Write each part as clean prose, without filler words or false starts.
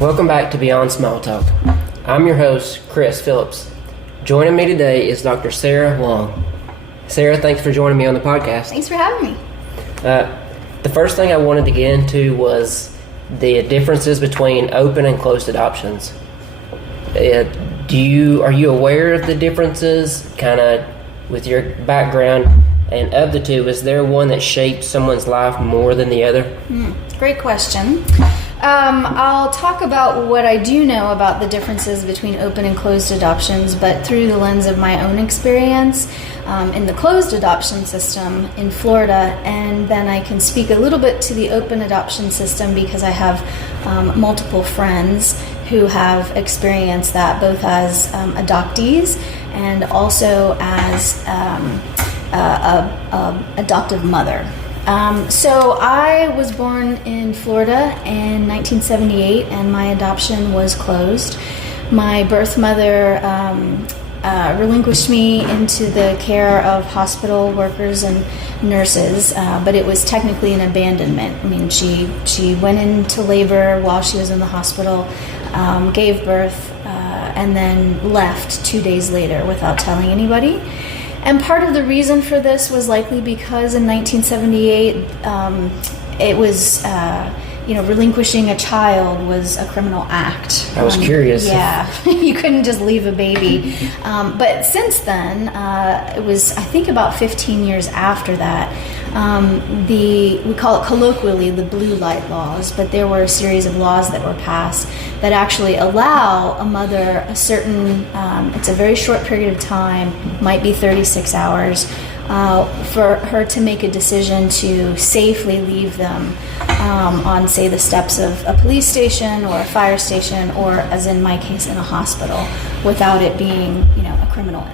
Welcome back to Beyond Small Talk. I'm your host, Chris Phillips. Joining me today is Dr. Sarah Long. Sarah, thanks for joining me on the podcast. Thanks for having me. The first thing I wanted to get into was the differences between open and closed adoptions. Are you aware of the differences, kind of with your background? And of the two, is there one that shaped someone's life more than the other? Great question. I'll talk about what I do know about the differences between open and closed adoptions, but through the lens of my own experience in the closed adoption system in Florida, and then I can speak a little bit to the open adoption system because I have multiple friends who have experienced that, both as adoptees and also as a adoptive mother. So I was born in Florida in 1978, and my adoption was closed. My birth mother relinquished me into the care of hospital workers and nurses, but it was technically an abandonment. I mean, she went into labor while she was in the hospital, gave birth, and then left 2 days later without telling anybody. And part of the reason for this was likely because in 1978, it was, relinquishing a child was a criminal act. I was curious. Yeah, you couldn't just leave a baby. But since then, it was, I think, about 15 years after that, we call it colloquially the blue light laws, but there were a series of laws that were passed that actually allow a mother a certain, it's a very short period of time, might be 36 hours, for her to make a decision to safely leave them on, say, the steps of a police station or a fire station, or, as in my case, in a hospital, without it being, a criminal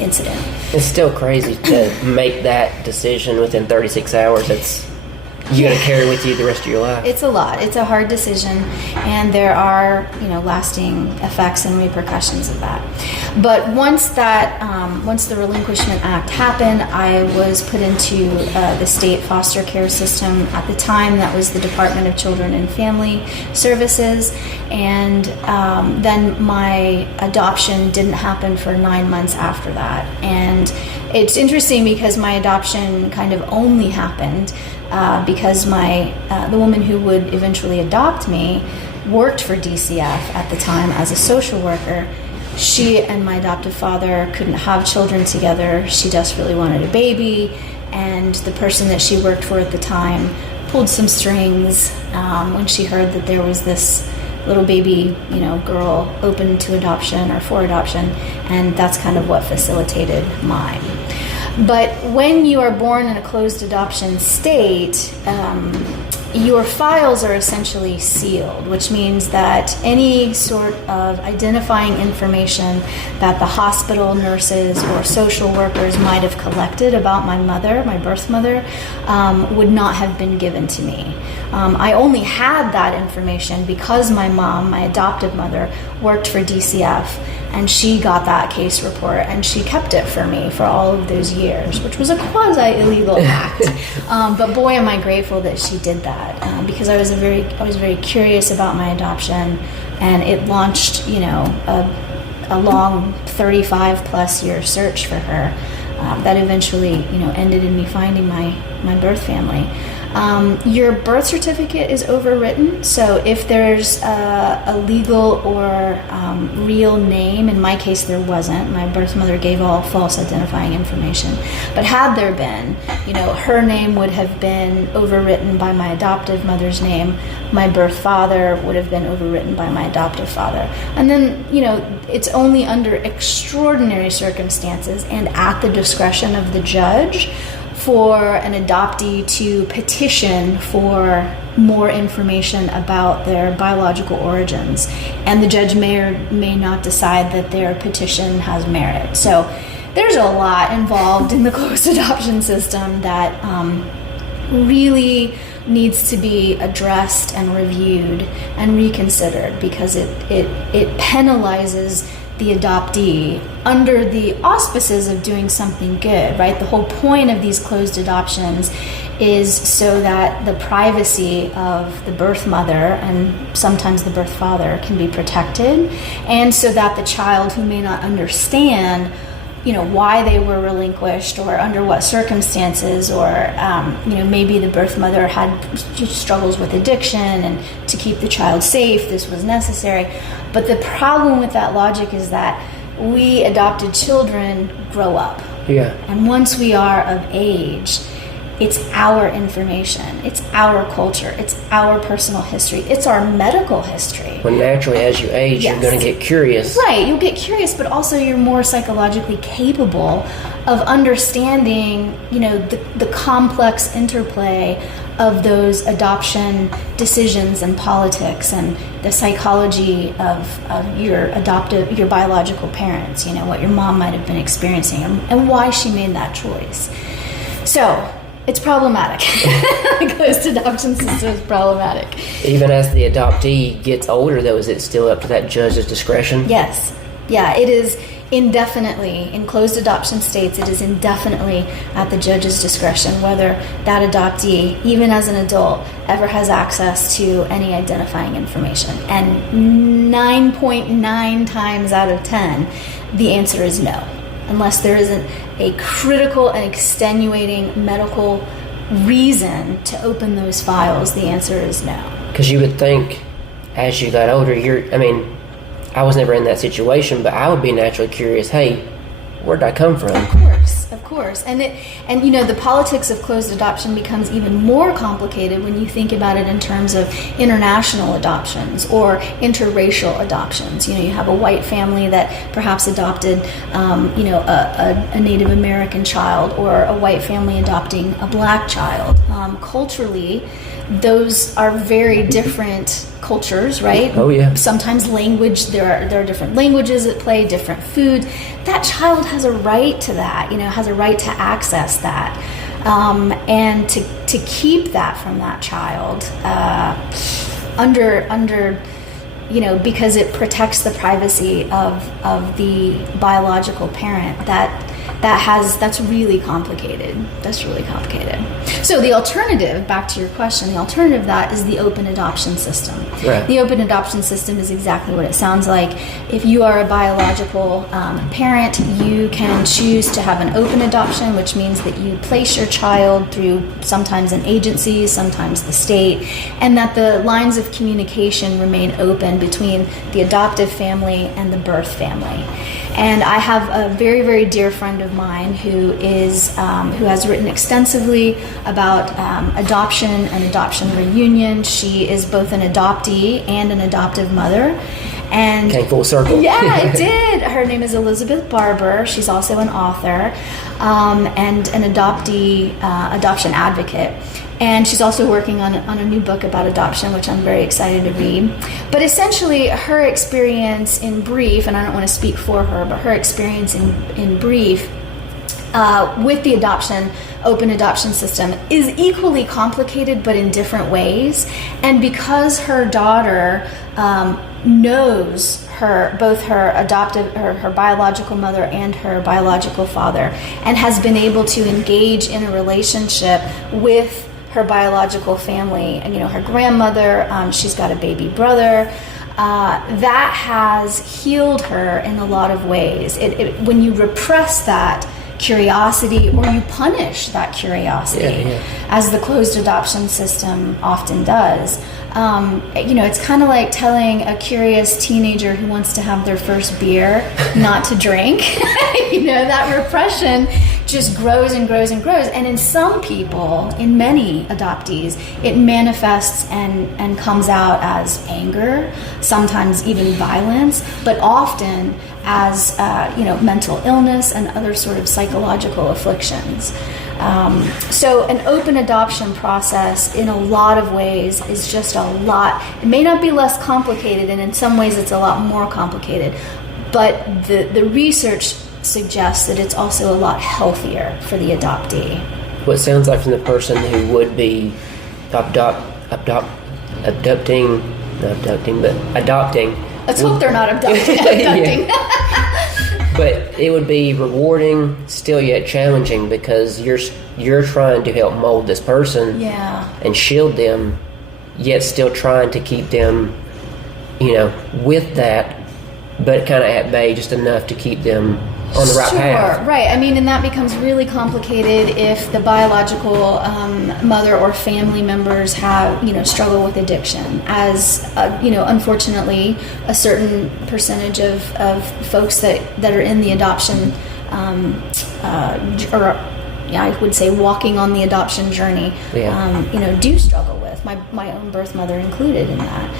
incident. It's still crazy to make that decision within 36 hours. You got to carry with you the rest of your life. It's a lot. It's a hard decision, and there are, lasting effects and repercussions of that. But once the Relinquishment Act happened, I was put into the state foster care system. At the time, that was the Department of Children and Family Services, and then my adoption didn't happen for 9 months after that. And it's interesting because my adoption kind of only happened because the woman who would eventually adopt me worked for DCF at the time as a social worker. She and my adoptive father couldn't have children together. She desperately wanted a baby, and the person that she worked for at the time pulled some strings when she heard that there was this little baby, girl open to adoption or for adoption, and that's kind of what facilitated mine. But when you are born in a closed adoption state, your files are essentially sealed, which means that any sort of identifying information that the hospital nurses or social workers might have collected about my mother, my birth mother, would not have been given to me. I only had that information because my mom, my adoptive mother, worked for DCF, and she got that case report, and she kept it for me for all of those years, which was a quasi-illegal act. But boy, am I grateful that she did that, because I was very curious about my adoption, and it launched, a long 35-plus year search for her that eventually, ended in me finding my birth family. Your birth certificate is overwritten, so if there's a legal or real name, in my case there wasn't. My birth mother gave all false identifying information. But had there been, her name would have been overwritten by my adoptive mother's name. My birth father would have been overwritten by my adoptive father. And then, it's only under extraordinary circumstances and at the discretion of the judge for an adoptee to petition for more information about their biological origins, and the judge may or may not decide that their petition has merit. So there's a lot involved in the closed adoption system that really needs to be addressed and reviewed and reconsidered, because it penalizes the adoptee under the auspices of doing something good, right? The whole point of these closed adoptions is so that the privacy of the birth mother and sometimes the birth father can be protected, and so that the child who may not understand why they were relinquished or under what circumstances, or maybe the birth mother had struggles with addiction, and to keep the child safe this was necessary. But the problem with that logic is that we adopted children grow up, and once we are of age, it's our information, it's our culture, it's our personal history, it's our medical history. When naturally, as you age, you're going to get curious. Right, you'll get curious, but also you're more psychologically capable of understanding, the complex interplay of those adoption decisions and politics and the psychology of your biological parents, what your mom might have been experiencing and why she made that choice. So, it's problematic. The closed adoption system is problematic. Even as the adoptee gets older, though, is it still up to that judge's discretion? Yes. Yeah, it is indefinitely. In closed adoption states, it is indefinitely at the judge's discretion whether that adoptee, even as an adult, ever has access to any identifying information. And 9.9 times out of 10, the answer is no. Unless there isn't a critical and extenuating medical reason to open those files, the answer is no. Because you would think, as you got older, I was never in that situation, but I would be naturally curious, hey, where did I come from? Of course. And the politics of closed adoption becomes even more complicated when you think about it in terms of international adoptions or interracial adoptions. You have a white family that perhaps adopted, a Native American child, or a white family adopting a black child. Culturally, those are very different cultures, right? Oh, yeah. Sometimes language, there are different languages at play, different food. That child has a right to that, has a right to access that. And to keep that from that child under because it protects the privacy of the biological parent, that's really complicated. So the alternative, back to your question, the alternative to that is the open adoption system. Right. The open adoption system is exactly what it sounds like. If you are a biological parent, you can choose to have an open adoption, which means that you place your child through sometimes an agency, sometimes the state, and that the lines of communication remain open between the adoptive family and the birth family. And I have a very, very dear friend of mine who has written extensively about adoption and adoption reunion. She is both an adoptee and an adoptive mother. And came full circle. Yeah, it did. Her name is Elizabeth Barber. She's also an author and an adoption advocate. And she's also working on a new book about adoption, which I'm very excited to read. But essentially, her experience in brief, and I don't want to speak for her, but her experience in brief with the open adoption system is equally complicated, but in different ways. And because her daughter knows both her biological mother and her biological father, and has been able to engage in a relationship with her biological family, and her grandmother, she's got a baby brother, that has healed her in a lot of ways. When you repress that curiosity, or you punish that curiosity, as the closed adoption system often does, it's kind of like telling a curious teenager who wants to have their first beer not to drink. That repression just grows and grows and grows. And in some people, in many adoptees, it manifests and comes out as anger, sometimes even violence, but often as mental illness and other sort of psychological afflictions. So an open adoption process in a lot of ways is just a lot. It may not be less complicated, and in some ways it's a lot more complicated, but the research suggests that it's also a lot healthier for the adoptee. What sounds like from the person who would be adopting. Let's hope they're not abducting. But it would be rewarding, still yet challenging, because you're trying to help mold this person Yeah. and shield them, yet still trying to keep them, with that, but kind of at bay just enough to keep them on the right path. Sure, right. I mean, and that becomes really complicated if the biological mother or family members have, struggle with addiction. As, unfortunately, a certain percentage of folks that are in the adoption, I would say walking on the adoption journey, do struggle with, my own birth mother included in that.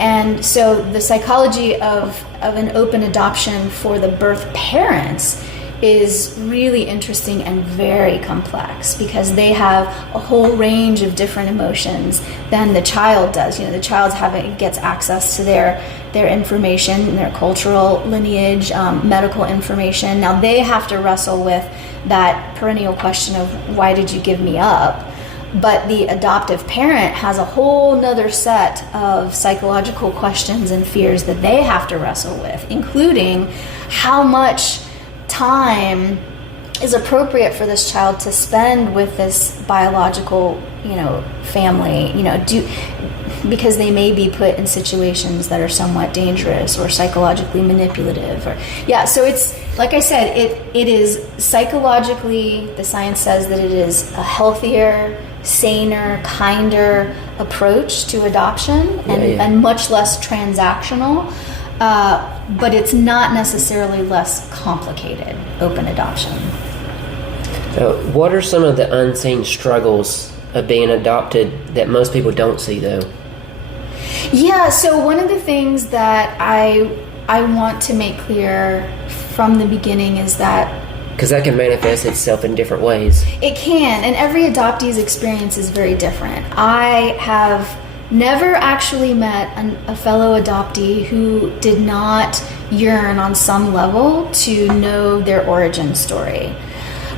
And so the psychology of an open adoption for the birth parents is really interesting and very complex, because they have a whole range of different emotions than the child does. The child gets access to their information, their cultural lineage, medical information. Now they have to wrestle with that perennial question of, why did you give me up? But the adoptive parent has a whole nother set of psychological questions and fears that they have to wrestle with, including how much time is appropriate for this child to spend with this biological, family, because they may be put in situations that are somewhat dangerous or psychologically manipulative. So it's, like I said, it is psychologically, the science says that it is a healthier, saner, kinder approach to adoption, and much less transactional. But it's not necessarily less complicated, open adoption. So what are some of the unseen struggles of being adopted that most people don't see, though? Yeah, so one of the things that I want to make clear from the beginning is that, because that can manifest itself in different ways. It can, and every adoptee's experience is very different. I have never actually met a fellow adoptee who did not yearn on some level to know their origin story.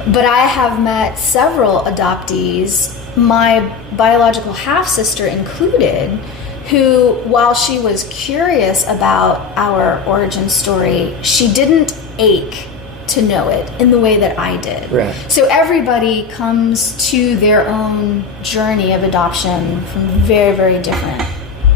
But I have met several adoptees, my biological half-sister included, who, while she was curious about our origin story, she didn't ache to know it in the way that I did. Right. So everybody comes to their own journey of adoption from very, very different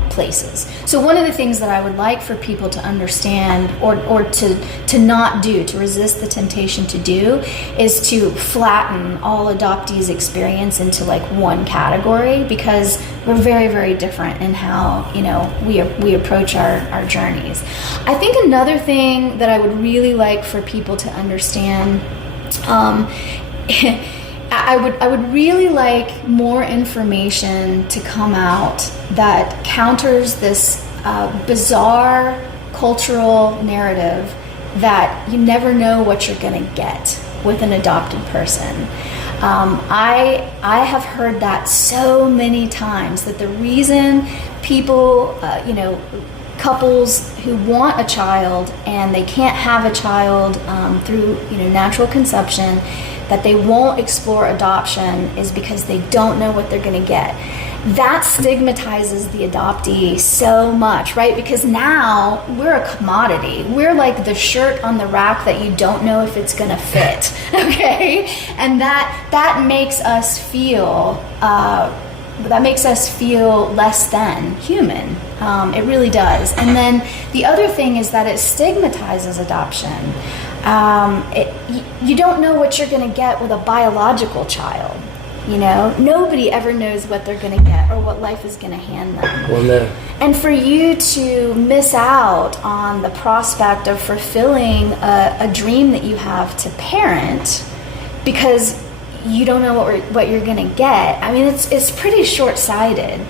places. So one of the things that I would like for people to understand, or to not do, to resist the temptation to do, is to flatten all adoptees' experience into like one category, because we're very, very different in how we approach our journeys. I think another thing that I would really like for people to understand, I would really like more information to come out that counters this bizarre cultural narrative that you never know what you're going to get with an adopted person. I have heard that so many times, that the reason people, couples who want a child and they can't have a child through natural conception, that they won't explore adoption, is because they don't know what they're going to get. That stigmatizes the adoptee so much, right? Because now we're a commodity. We're like the shirt on the rack that you don't know if it's going to fit, okay? And that makes us feel less than human. It really does. And then the other thing is that it stigmatizes adoption. You don't know what you're going to get with a biological child. Nobody ever knows what they're going to get or what life is going to hand them. Well, no. And for you to miss out on the prospect of fulfilling a dream that you have to parent because you don't know what you're going to get, I mean, it's pretty short-sighted.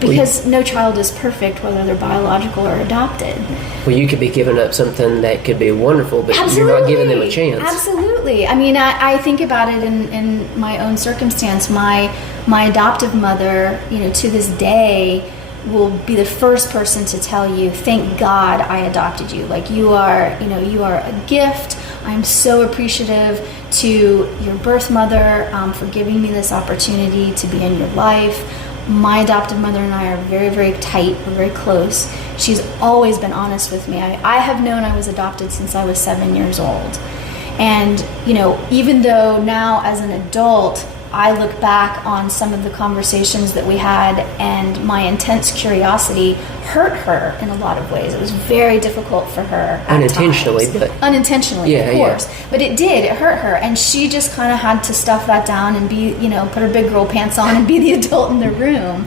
Because no child is perfect, whether they're biological or adopted. Well, you could be giving up something that could be wonderful, but You're not giving them a chance. Absolutely. I mean, I think about it in my own circumstance. My adoptive mother, to this day, will be the first person to tell you, thank God I adopted you. Like, you are a gift. I'm so appreciative to your birth mother for giving me this opportunity to be in your life. My adoptive mother and I are very, very tight. We're very close. She's always been honest with me. I have known I was adopted since I was 7 years old. And, even though now as an adult, I look back on some of the conversations that we had, and my intense curiosity hurt her in a lot of ways. It was very difficult for her at unintentionally, times. but unintentionally, of course. Yeah. But it hurt her, and she just kind of had to stuff that down and be, put her big girl pants on and be the adult in the room.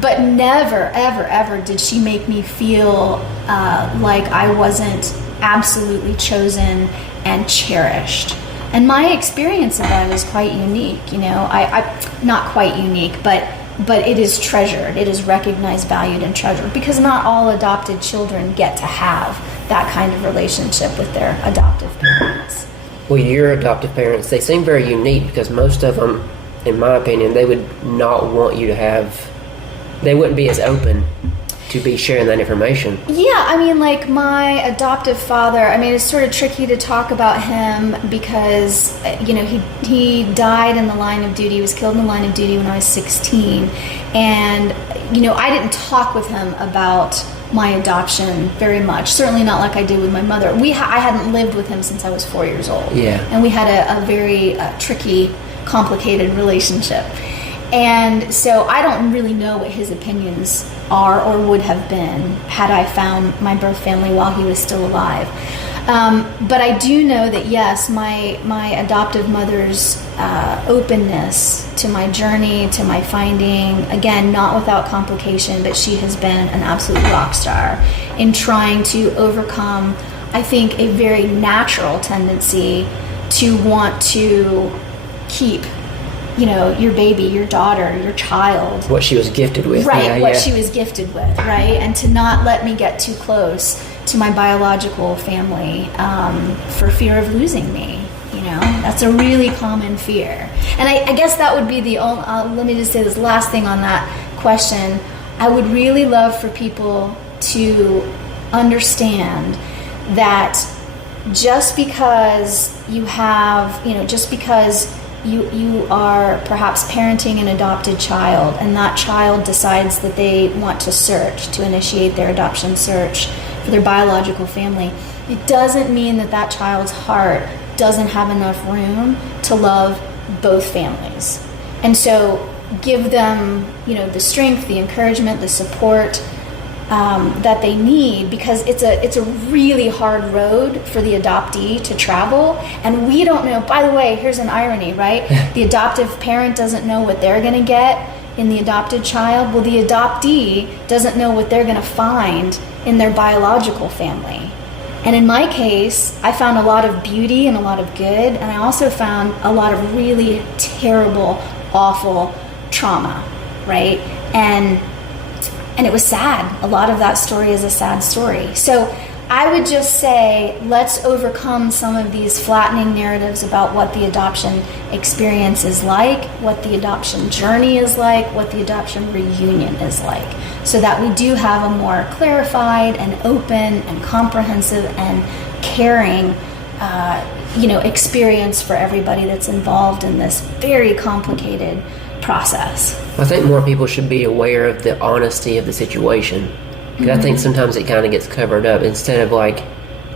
But never, ever, ever did she make me feel like I wasn't absolutely chosen and cherished. And my experience of that is quite unique. I not quite unique, but it is treasured. It is recognized, valued, and treasured, because not all adopted children get to have that kind of relationship with their adoptive parents. Well, your adoptive parents, they seem very unique, because most of them, in my opinion, they would not want you to have, they wouldn't be as open to be sharing that information. Yeah, like my adoptive father, it's sort of tricky to talk about him because, he died in the line of duty. He was killed in the line of duty when I was 16. And, I didn't talk with him about my adoption very much. Certainly not like I did with my mother. I hadn't lived with him since I was 4 years old. Yeah. And we had a very tricky, complicated relationship. And so I don't really know what his opinions are or would have been had I found my birth family while he was still alive. But I do know that, yes, my adoptive mother's openness to my journey, to my finding, again, not without complication, but she has been an absolute rock star in trying to overcome, I think, a very natural tendency to want to keep your baby, your daughter, your child. What she was gifted with. Right, what she was gifted with, right? And to not let me get too close to my biological family for fear of losing me. That's a really common fear. And I guess that would be the only, let me just say this last thing on that question. I would really love for people to understand that just because you have, just because you are perhaps parenting an adopted child, and that child decides that they want to initiate their adoption search for their biological family, it doesn't mean that child's heart doesn't have enough room to love both families. And so give them, the strength, the encouragement, the support that they need, because it's a really hard road for the adoptee to travel, and we don't know. By the way, here's an irony, right? The adoptive parent doesn't know what they're going to get in the adopted child. Well, the adoptee doesn't know what they're going to find in their biological family. And in my case, I found a lot of beauty and a lot of good, and I also found a lot of really terrible, awful trauma, right? And it was sad. A lot of that story is a sad story. So I would just say, let's overcome some of these flattening narratives about what the adoption experience is like, what the adoption journey is like, what the adoption reunion is like, so that we do have a more clarified and open and comprehensive and caring experience for everybody that's involved in this very complicated process. I think more people should be aware of the honesty of the situation. Because I think sometimes it kind of gets covered up. Instead of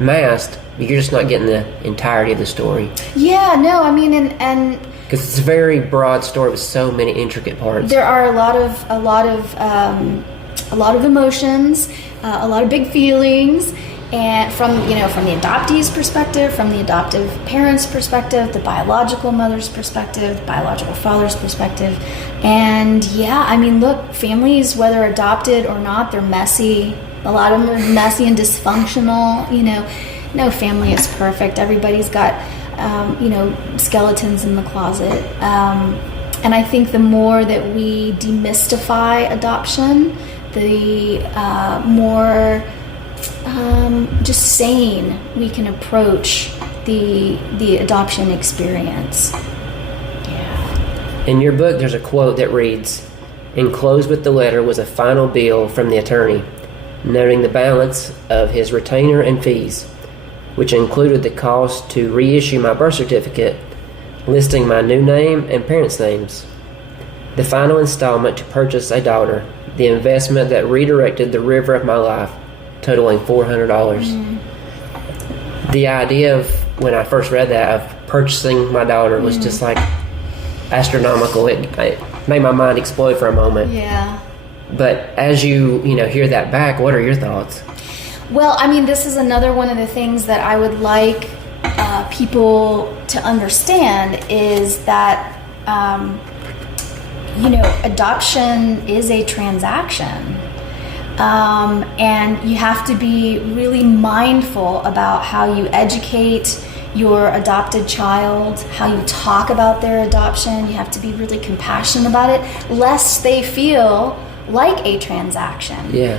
masked, you're just not getting the entirety of the story. Yeah, no, and because it's a very broad story with so many intricate parts. There are a lot of emotions, a lot of big feelings. And from the adoptee's perspective, from the adoptive parent's perspective, the biological mother's perspective, the biological father's perspective. And look, families, whether adopted or not, they're messy. A lot of them are messy and dysfunctional. No family is perfect. Everybody's got, skeletons in the closet. And I think the more that we demystify adoption, the more just sane we can approach the adoption experience. Yeah. In your book, there's a quote that reads, "Enclosed with the letter was a final bill from the attorney, noting the balance of his retainer and fees, which included the cost to reissue my birth certificate, listing my new name and parents' names, the final installment to purchase a daughter, the investment that redirected the river of my life, totaling $400. The idea of when I first read that of purchasing my daughter was just like astronomical. It made my mind explode for a moment. Yeah. But as you hear that back, what are your thoughts? Well, I mean, this is another one of the things that I would like people to understand is that, adoption is a transaction. And you have to be really mindful about how you educate your adopted child, how you talk about their adoption. You have to be really compassionate about it, lest they feel like a transaction. Yeah.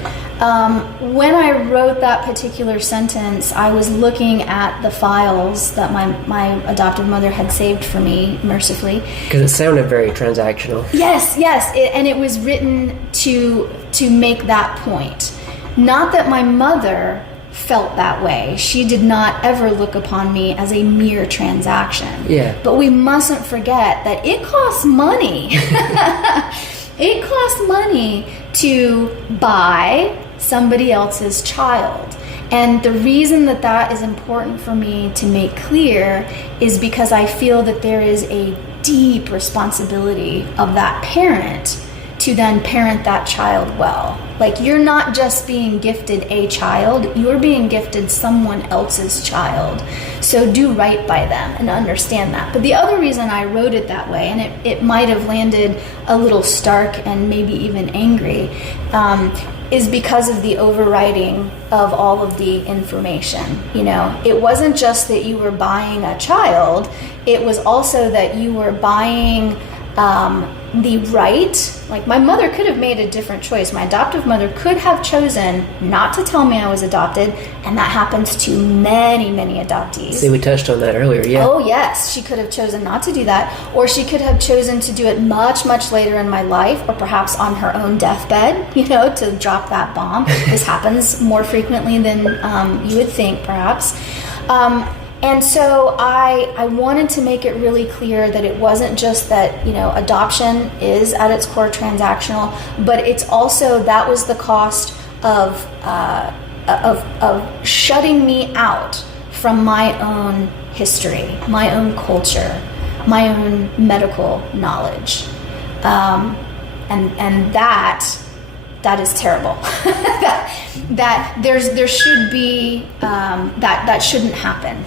When I wrote that particular sentence, I was looking at the files that my adoptive mother had saved for me, mercifully. Because it sounded very transactional. Yes, and it was written to make that point. Not that my mother felt that way. She did not ever look upon me as a mere transaction. Yeah. But we mustn't forget that it costs money. It costs money to buy somebody else's child. And the reason that is important for me to make clear is because I feel that there is a deep responsibility of that parent to then parent that child well. Like, you're not just being gifted a child, you're being gifted someone else's child. So do right by them and understand that. But the other reason I wrote it that way, and it might have landed a little stark and maybe even angry, is because of the overriding of all of the information. It wasn't just that you were buying a child, it was also that you were buying the right. Like, my mother could have made a different choice. My adoptive mother could have chosen not to tell me I was adopted, and that happens to many, many adoptees. See, we touched on that earlier, yeah. Oh, yes. She could have chosen not to do that, or she could have chosen to do it much, much later in my life, or perhaps on her own deathbed, to drop that bomb. This happens more frequently than you would think, perhaps. And so I wanted to make it really clear that it wasn't just that, adoption is at its core transactional, but it's also, that was the cost of shutting me out from my own history, my own culture, my own medical knowledge. And that is terrible. that there should be that shouldn't happen.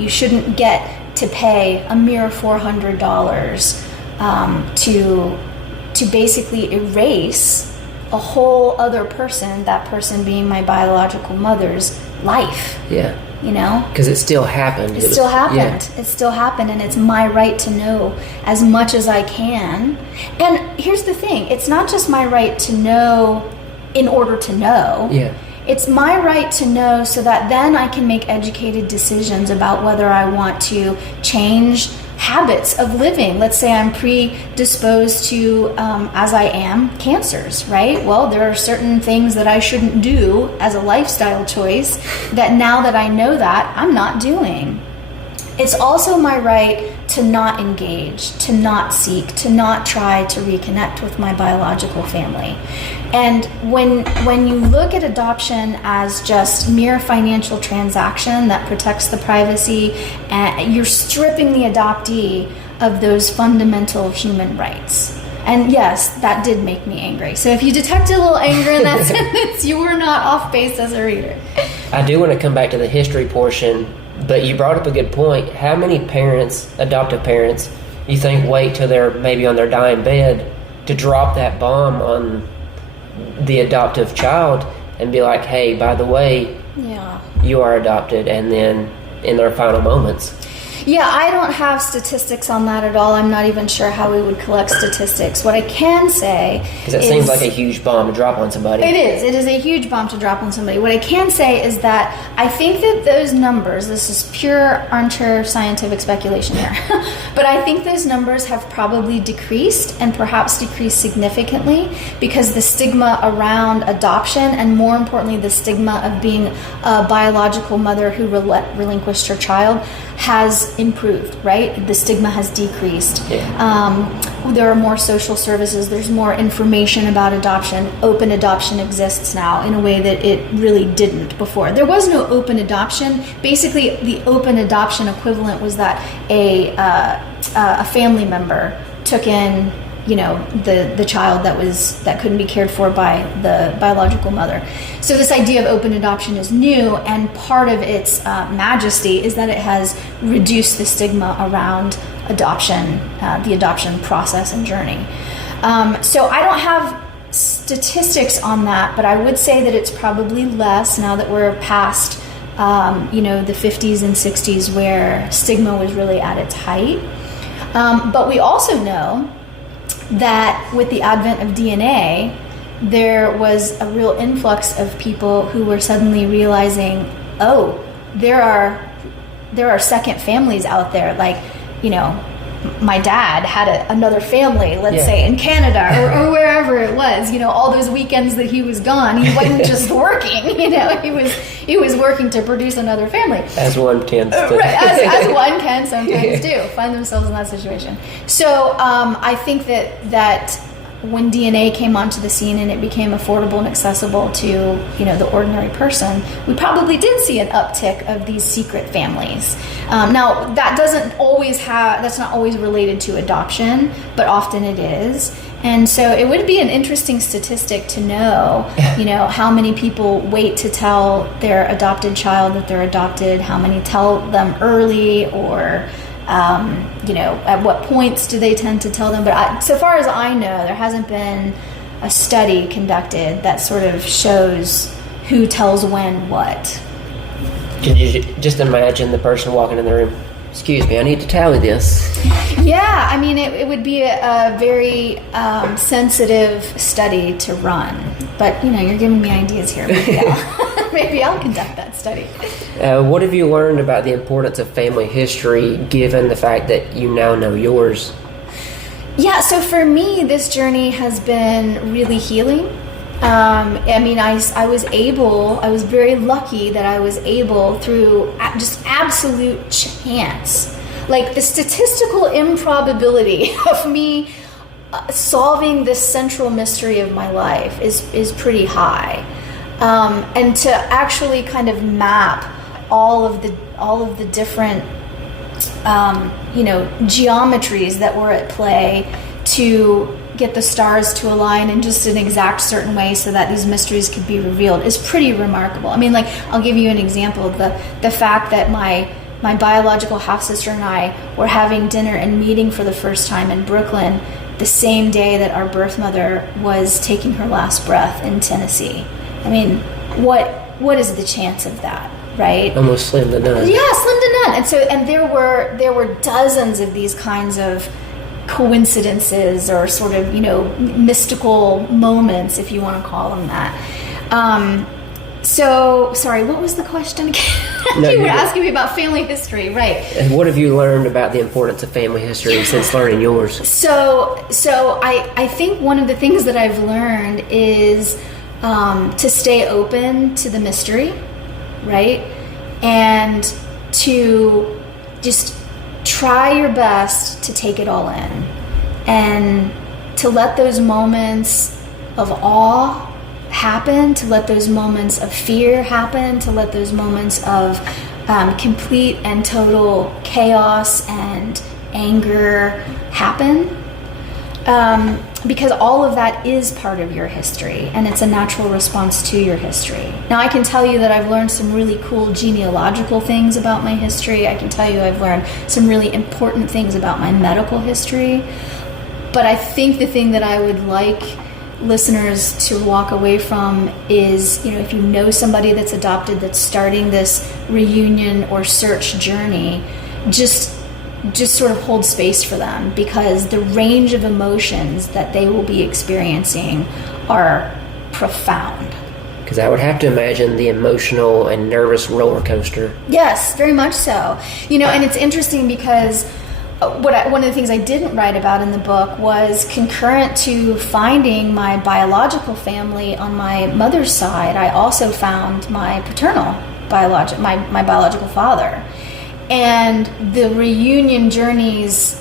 You shouldn't get to pay a mere $400 to basically erase a whole other person, that person being my biological mother's life. Yeah. Because it still happened. It still happened, and it's my right to know as much as I can. And here's the thing, it's not just my right to know in order to know. Yeah. It's my right to know so that then I can make educated decisions about whether I want to change habits of living. Let's say I'm predisposed to, as I am, cancers, right? Well, there are certain things that I shouldn't do as a lifestyle choice that now that I know that, I'm not doing. It's also my right to not engage, to not seek, to not try to reconnect with my biological family. And when you look at adoption as just mere financial transaction that protects the privacy, you're stripping the adoptee of those fundamental human rights. And yes, that did make me angry. So if you detected a little anger in that sentence, you were not off base as a reader. I do want to come back to the history portion, but you brought up a good point. How many parents, adoptive parents, you think wait till they're maybe on their dying bed to drop that bomb on the adoptive child and be like, hey, by the way, you are adopted, and then in their final moments? Yeah, I don't have statistics on that at all. I'm not even sure how we would collect statistics. What I can say is... Because it seems like a huge bomb to drop on somebody. It is. It is a huge bomb to drop on somebody. What I can say is that I think that those numbers, this is pure armchair scientific speculation here, but I think those numbers have probably decreased, and perhaps decreased significantly, because the stigma around adoption, and more importantly, the stigma of being a biological mother who relinquished her child, has improved, right? The stigma has decreased. Yeah. there are more social services. There's more information about adoption. Open adoption exists now in a way that it really didn't before. There was no open adoption. Basically, the open adoption equivalent was that a family member took in, the child that couldn't be cared for by the biological mother. So this idea of open adoption is new, and part of its majesty is that it has reduced the stigma around adoption, the adoption process and journey. So I don't have statistics on that, but I would say that it's probably less now that we're past, the 50s and 60s where stigma was really at its height. But we also know that with the advent of DNA, there was a real influx of people who were suddenly realizing, oh, there are second families out there. Like, my dad had another family, let's say in Canada or wherever it was. All those weekends that he was gone, he wasn't just working. He was working to produce another family. As one tends to. Right, as one can sometimes do, find themselves in that situation. So I think that when DNA came onto the scene and it became affordable and accessible to the ordinary person, we probably did see an uptick of these secret families. Now that's not always related to adoption, but often it is. And so it would be an interesting statistic to know, how many people wait to tell their adopted child that they're adopted, how many tell them early, or at what points do they tend to tell them. But so far as I know, there hasn't been a study conducted that sort of shows who tells when what. Can you just imagine the person walking in the room? Excuse me, I need to tally this. Yeah, I mean, it would be a very sensitive study to run. But, you're giving me ideas here. Maybe I'll conduct that study. What have you learned about the importance of family history, given the fact that you now know yours? Yeah, so for me, this journey has been really healing. I was very lucky that I was able, through just absolute chance, like the statistical improbability of me solving this central mystery of my life is pretty high. And to actually kind of map all of the different geometries that were at play to get the stars to align in just an exact certain way so that these mysteries could be revealed is pretty remarkable. I mean, like, I'll give you an example. The fact that my biological half-sister and I were having dinner and meeting for the first time in Brooklyn the same day that our birth mother was taking her last breath in Tennessee. I mean, what is the chance of that, right? Almost slim to none. Yeah, slim to none. And there were dozens of these kinds of coincidences or sort of, mystical moments, if you want to call them that. So, sorry, what was the question again? You were asking me about family history, right? And what have you learned about the importance of family history since learning yours? So I think one of the things that I've learned is to stay open to the mystery, right? And to just try your best to take it all in and to let those moments of awe happen, to let those moments of fear happen, to let those moments of complete and total chaos and anger happen. Because all of that is part of your history, and it's a natural response to your history. Now, I can tell you that I've learned some really cool genealogical things about my history. I can tell you I've learned some really important things about my medical history. But I think the thing that I would like listeners to walk away from is, if you know somebody that's adopted, that's starting this reunion or search journey, just sort of hold space for them, because the range of emotions that they will be experiencing are profound. Because I would have to imagine the emotional and nervous roller coaster. Yes, very much so. And it's interesting because one of the things I didn't write about in the book was concurrent to finding my biological family on my mother's side, I also found my paternal my biological father. And the reunion journeys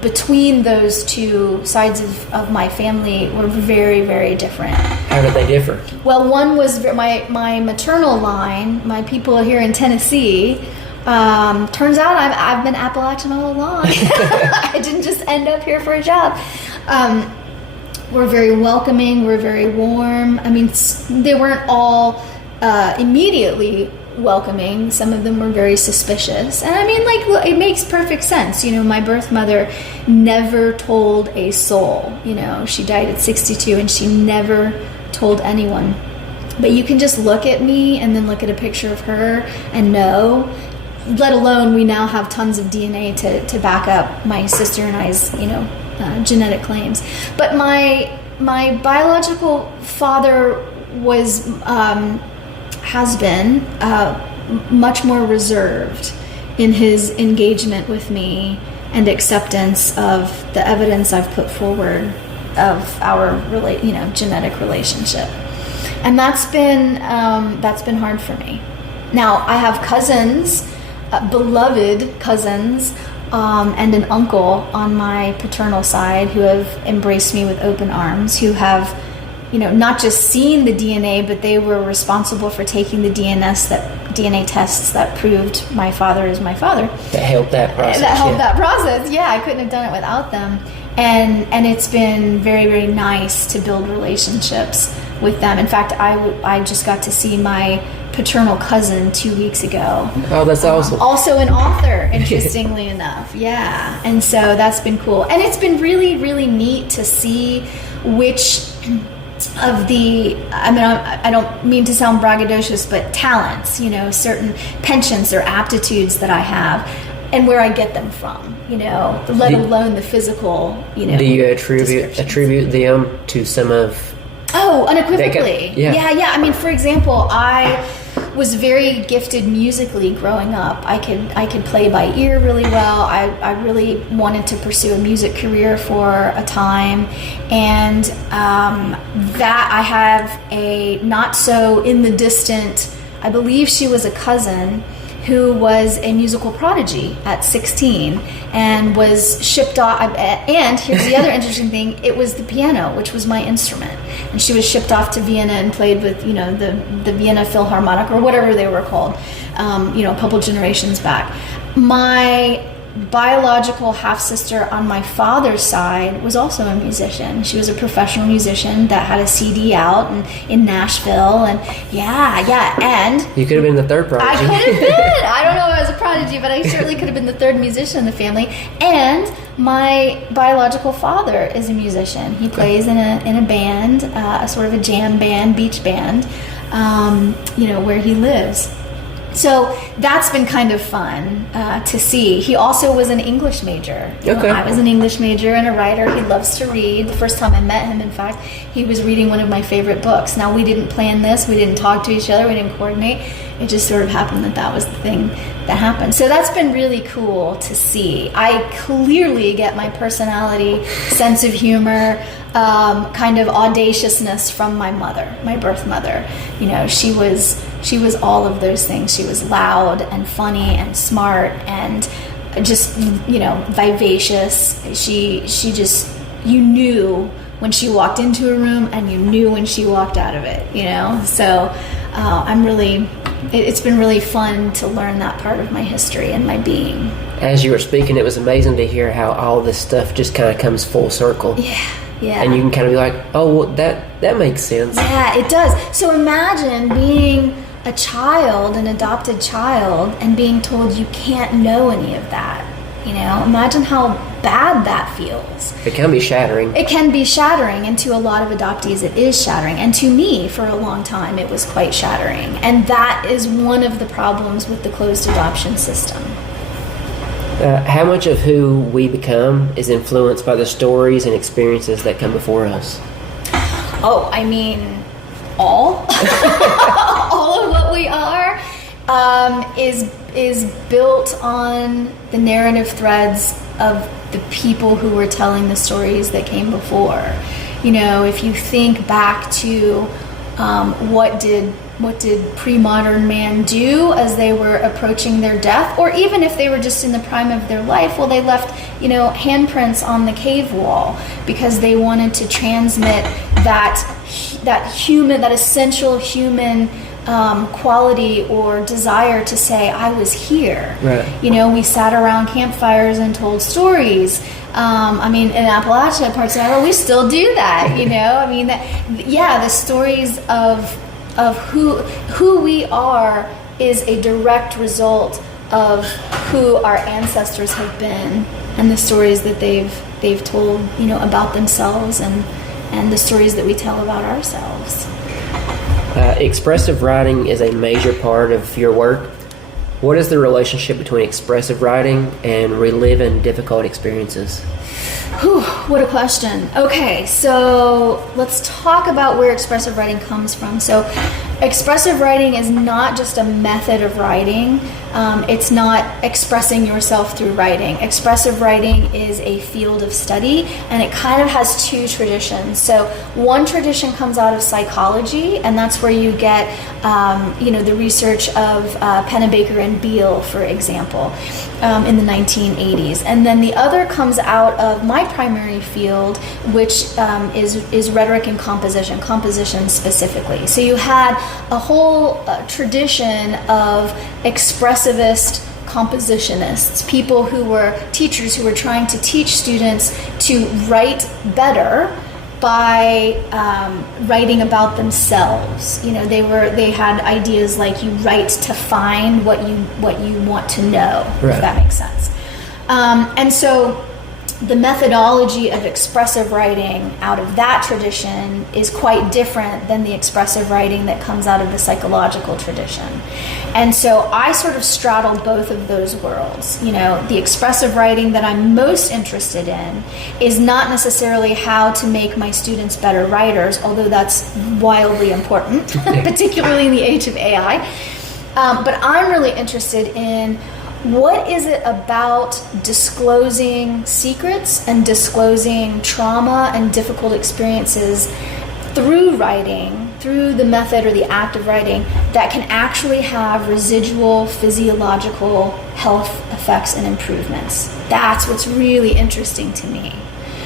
between those two sides of my family were very, very different. How did they differ? Well, one was my maternal line, my people here in Tennessee. Turns out I've been Appalachian all along. I didn't just end up here for a job. We're very welcoming. We're very warm. I mean, they weren't all immediately welcoming. Some of them were very suspicious. And I mean, like, look, it makes perfect sense. You know, my birth mother never told a soul. You know, she died at 62 and she never told anyone. But you can just look at me and then look at a picture of her and know, let alone we now have tons of DNA to back up my sister and I's, you know, genetic claims. But my biological father has been much more reserved in his engagement with me and acceptance of the evidence I've put forward of our genetic relationship, and that's been hard for me. Now I have cousins, beloved cousins, and an uncle on my paternal side who have embraced me with open arms, who have, you know, not just seen the DNA, but they were responsible for taking the DNA tests that proved my father is my father. That helped that process. That process. Yeah, I couldn't have done it without them. And it's been very, very nice to build relationships with them. In fact, I just got to see my paternal cousin 2 weeks ago. Oh, that's awesome. Also an author, interestingly enough. Yeah. And so that's been cool. And it's been really, really neat to see which of the, I mean, I don't mean to sound braggadocious, but talents, you know, certain penchants or aptitudes that I have and where I get them from, you know, let alone the physical, you know. Do you attribute them to some of... Oh, unequivocally. Yeah. I mean, for example, I was very gifted musically growing up. I could play by ear really well. I really wanted to pursue a music career for a time, and that I have a not so in the distant, I believe she was a cousin who was a musical prodigy at 16 and was shipped off. And here's the other interesting thing: it was the piano, which was my instrument, and she was shipped off to Vienna and played with, you know, the Vienna Philharmonic or whatever they were called, you know, a couple generations back. My biological half-sister on my father's side was also a musician. She was a professional musician that had a CD out in Nashville, and and you could have been the third prodigy. I could have been. I don't know if I was a prodigy, but I certainly could have been the third musician in the family. And my biological father is a musician. He plays in a band, a sort of a jam band, beach band, you know, where he lives. So that's been kind of fun to see. He also was an English major. Okay. I was an English major and a writer. He loves to read. The first time I met him, in fact, he was reading one of my favorite books. Now, we didn't plan this. We didn't talk to each other. We didn't coordinate. It just sort of happened that was the thing that happened. So that's been really cool to see. I clearly get my personality, sense of humor, kind of audaciousness from my mother, my birth mother. You know, she was all of those things. She was loud and funny and smart and just, you know, vivacious. She just, you knew when she walked into a room and you knew when she walked out of it, you know? So it's been really fun to learn that part of my history and my being. As you were speaking, it was amazing to hear how all this stuff just kind of comes full circle. Yeah. And you can kind of be like, oh, well, that makes sense. Yeah, it does. So imagine being a child, an adopted child, and being told you can't know any of that. You know, imagine how bad that feels. It can be shattering. It can be shattering, and to a lot of adoptees it is shattering. And to me, for a long time, it was quite shattering. And that is one of the problems with the closed adoption system. How much of who we become is influenced by the stories and experiences that come before us? Oh, I mean, all of what we are is built on the narrative threads of the people who were telling the stories that came before. You know, if you think back to what did pre-modern man do as they were approaching their death, or even if they were just in the prime of their life? Well, they left, handprints on the cave wall because they wanted to transmit that essential human quality or desire to say, I was here. Right. We sat around campfires and told stories. In Appalachia, parts of Iowa, we still do that. The stories of who we are is a direct result of who our ancestors have been, and the stories that they've told, about themselves, and the stories that we tell about ourselves. Expressive writing is a major part of your work. What is the relationship between expressive writing and reliving difficult experiences? Whew, what a question. Okay, so let's talk about where expressive writing comes from. So expressive writing is not just a method of writing. It's not expressing yourself through writing. Expressive writing is a field of study, and it kind of has two traditions. So one tradition comes out of psychology, and that's where you get the research of Pennebaker and Beale, for example, in the 1980s. And then the other comes out of my primary field, which is rhetoric and composition specifically. So you had a whole tradition of expressivist compositionists, people who were teachers who were trying to teach students to write better by writing about themselves. They had ideas like you write to find what you want to know, right. If that makes sense. And so the methodology of expressive writing out of that tradition is quite different than the expressive writing that comes out of the psychological tradition. And so I sort of straddle both of those worlds. The expressive writing that I'm most interested in is not necessarily how to make my students better writers, although that's wildly important, particularly in the age of AI. But I'm really interested in what is it about disclosing secrets and disclosing trauma and difficult experiences through writing, through the method or the act of writing, that can actually have residual physiological health effects and improvements? That's what's really interesting to me.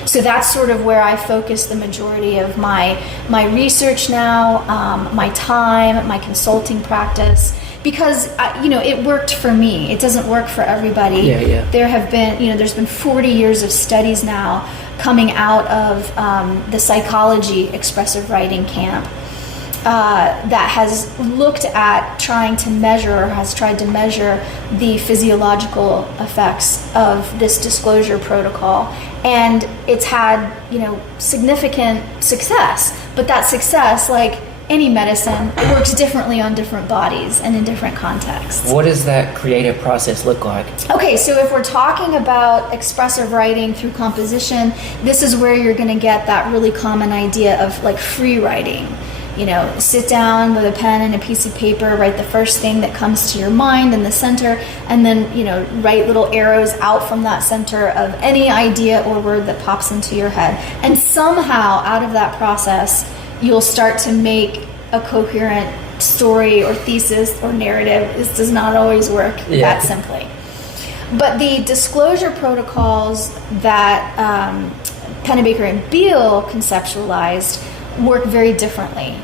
So that's sort of where I focus the majority of my research now, my time, my consulting practice. Because it worked for me. It doesn't work for everybody. Yeah. There have been, there's been 40 years of studies now coming out of the psychology expressive writing camp that has looked at trying to measure, or has tried to measure, the physiological effects of this disclosure protocol, and it's had significant success. But that success, like any medicine, it works differently on different bodies and in different contexts. What does that creative process look like? Okay, so if we're talking about expressive writing through composition, this is where you're going to get that really common idea of like free writing. Sit down with a pen and a piece of paper, write the first thing that comes to your mind in the center, and then, write little arrows out from that center of any idea or word that pops into your head. And somehow out of that process, you'll start to make a coherent story or thesis or narrative. This does not always work that simply. But the disclosure protocols that Pennebaker and Beale conceptualized work very differently.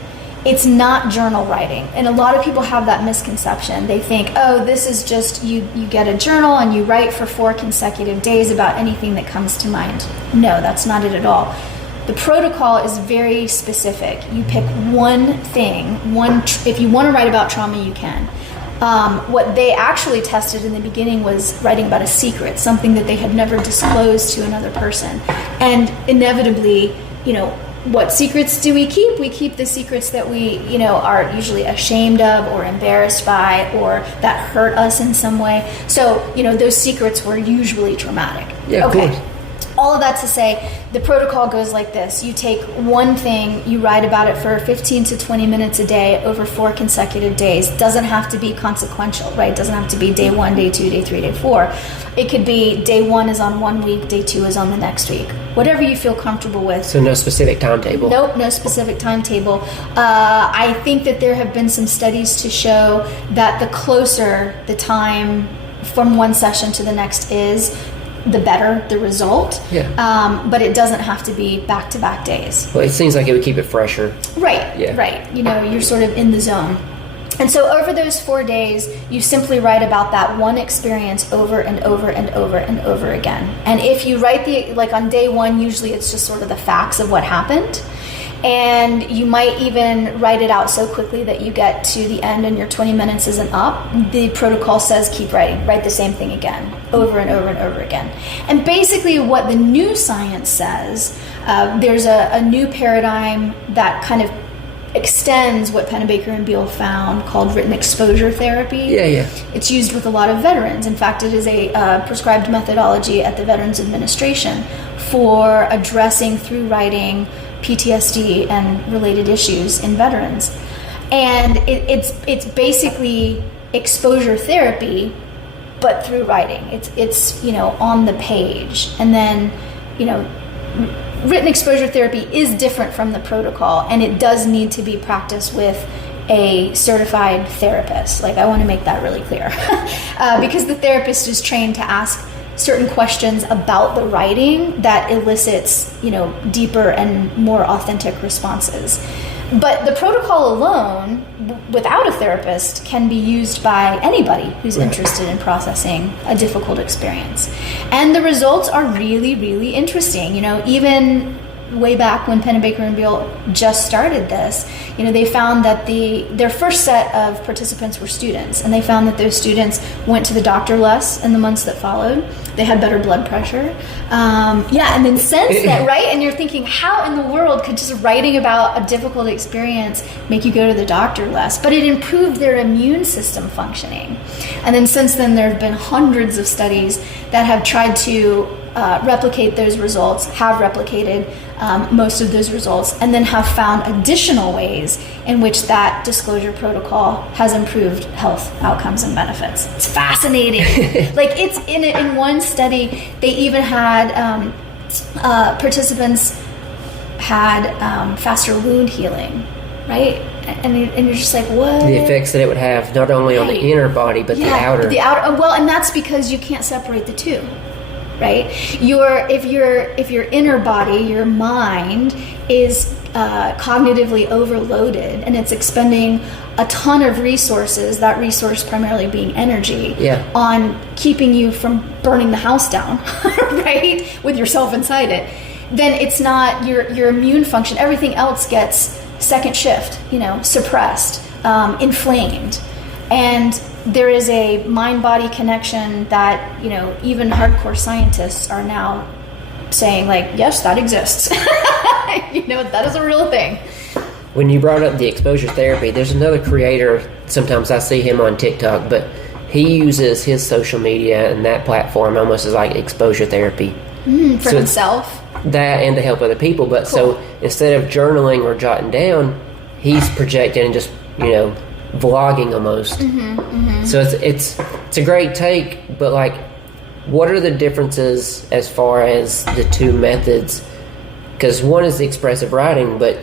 It's not journal writing. And a lot of people have that misconception. They think, this is just, you get a journal and you write for 4 consecutive days about anything that comes to mind. No, that's not it at all. The protocol is very specific. You pick one thing, if you want to write about trauma, you can. What they actually tested in the beginning was writing about a secret, something that they had never disclosed to another person. And inevitably, what secrets do we keep? We keep the secrets that we, are usually ashamed of or embarrassed by, or that hurt us in some way. So, those secrets were usually traumatic. Yeah, of course. All of that to say, the protocol goes like this. You take one thing, you write about it for 15 to 20 minutes a day over 4 consecutive days. Doesn't have to be consequential, right? Doesn't have to be day 1, day 2, day 3, day 4. It could be day 1 is on one week, day 2 is on the next week. Whatever you feel comfortable with. So no specific timetable? Nope, no specific timetable. I think that there have been some studies to show that the closer the time from one session to the next is, the better the result. Yeah. But it doesn't have to be back-to-back days. Well, it seems like it would keep it fresher. Right, Yeah. right. You know, you're sort of in the zone. And so over those 4 days, you simply write about that one experience over and over and over and over again. And if you write like on day 1, usually it's just sort of the facts of what happened. And you might even write it out so quickly that you get to the end and your 20 minutes isn't up. The protocol says keep writing. Write the same thing again, over and over and over again. And basically what the new science says, there's a new paradigm that kind of extends what Pennebaker and Beal found called written exposure therapy. Yeah. It's used with a lot of veterans. In fact, it is a prescribed methodology at the Veterans Administration for addressing through writing PTSD and related issues in veterans. And it's basically exposure therapy, but through writing. It's on the page. And then, written exposure therapy is different from the protocol, and it does need to be practiced with a certified therapist. Like, I want to make that really clear. Because the therapist is trained to ask certain questions about the writing that elicits, deeper and more authentic responses. But the protocol alone, without a therapist, can be used by anybody who's interested in processing a difficult experience. And the results are really, really interesting. Even way back when Pennebaker and Beal just started this, they found that their first set of participants were students, and they found that those students went to the doctor less in the months that followed. They had better blood pressure. And then since then, right? And you're thinking, how in the world could just writing about a difficult experience make you go to the doctor less? But it improved their immune system functioning. And then since then, there have been hundreds of studies that have tried to replicate those results, have replicated most of those results, and then have found additional ways in which that disclosure protocol has improved health outcomes and benefits. It's fascinating. Like, it's in one study, they even had participants had faster wound healing, right? And you're just like, what? The effects that it would have not only on the inner body, but the outer. Well, and that's because you can't separate the two. Right? If your inner body, your mind, is cognitively overloaded and it's expending a ton of resources, that resource primarily being energy, on keeping you from burning the house down, right? With yourself inside it, then it's not your immune function. Everything else gets second shift, suppressed, inflamed. And there is a mind-body connection that, even hardcore scientists are now saying, like, yes, that exists. That is a real thing. When you brought up the exposure therapy, there's another creator, sometimes I see him on TikTok, but he uses his social media and that platform almost as like exposure therapy. For himself? That and to help other people. But so instead of journaling or jotting down, he's projecting and just, vlogging almost. So it's a great take, but like, what are the differences as far as the two methods? Because one is the expressive writing, but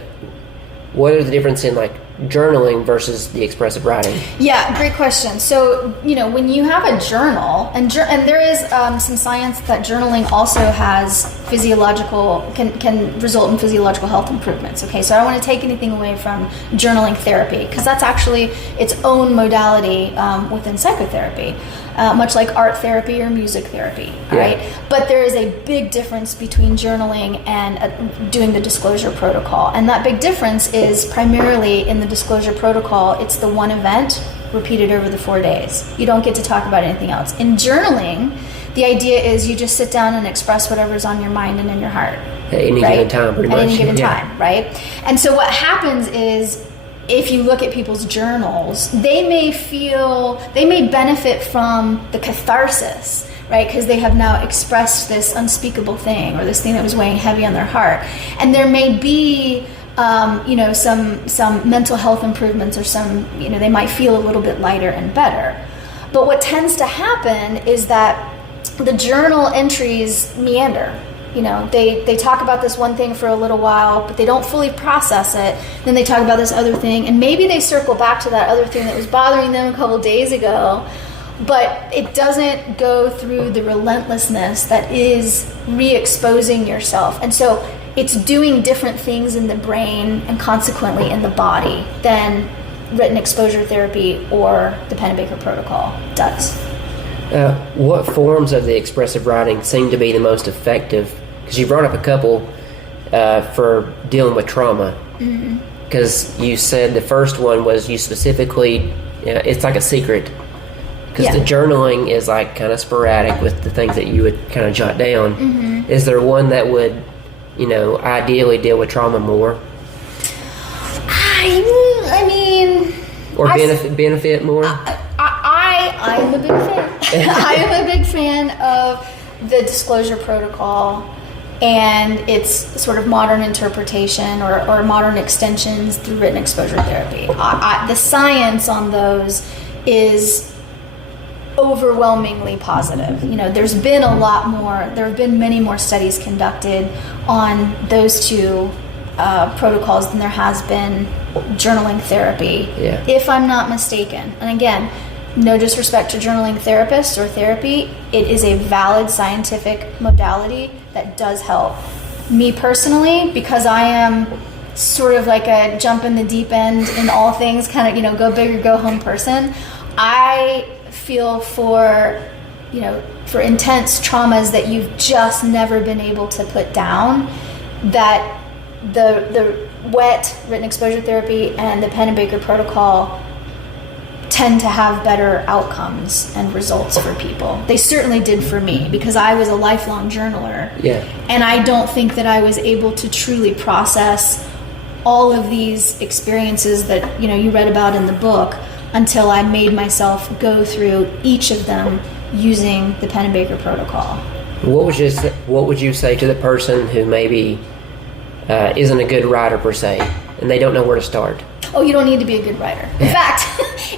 what are the difference in like journaling versus the expressive writing? Yeah, great question. So, when you have a journal, and there is some science that journaling also has can result in physiological health improvements. Okay, so I don't want to take anything away from journaling therapy, because that's actually its own modality within psychotherapy. Much like art therapy or music therapy, right? But there is a big difference between journaling and doing the disclosure protocol. And that big difference is primarily in the disclosure protocol, it's the one event repeated over the 4 days. You don't get to talk about anything else. In journaling, the idea is you just sit down and express whatever's on your mind and in your heart. At any given time, pretty much. At any given time, right? And so what happens is, if you look at people's journals, they may benefit from the catharsis, right? Because they have now expressed this unspeakable thing, or this thing that was weighing heavy on their heart. And there may be, some mental health improvements, or they might feel a little bit lighter and better. But what tends to happen is that the journal entries meander. They talk about this one thing for a little while, but they don't fully process it. Then they talk about this other thing, and maybe they circle back to that other thing that was bothering them a couple days ago, but it doesn't go through the relentlessness that is re-exposing yourself. And so it's doing different things in the brain and consequently in the body than written exposure therapy or the Pennebaker protocol does. What forms of the expressive writing seem to be the most effective? Because you brought up a couple for dealing with trauma. Because you said the first one was you specifically, it's like a secret. Because the journaling is like kind of sporadic with the things that you would kind of jot down. Is there one that would, ideally deal with trauma more? I mean... Or benefit more? I am a big fan. I am a big fan of the disclosure protocol and its sort of modern interpretation or modern extensions through written exposure therapy. The science on those is overwhelmingly positive. There have been many more studies conducted on those two protocols than there has been journaling therapy, if I'm not mistaken. And again, no disrespect to journaling therapists or therapy, it is a valid scientific modality that does help. Me personally, because I am sort of like a jump in the deep end in all things, kind of, go big or go home person, I feel for intense traumas that you've just never been able to put down, that the wet written exposure therapy and the Pennebaker protocol tend to have better outcomes and results for people. They certainly did for me, because I was a lifelong journaler. And I don't think that I was able to truly process all of these experiences that you read about in the book until I made myself go through each of them using the Pennebaker protocol. What would you say to the person who maybe isn't a good writer per se, and they don't know where to start? Oh, you don't need to be a good writer. In fact,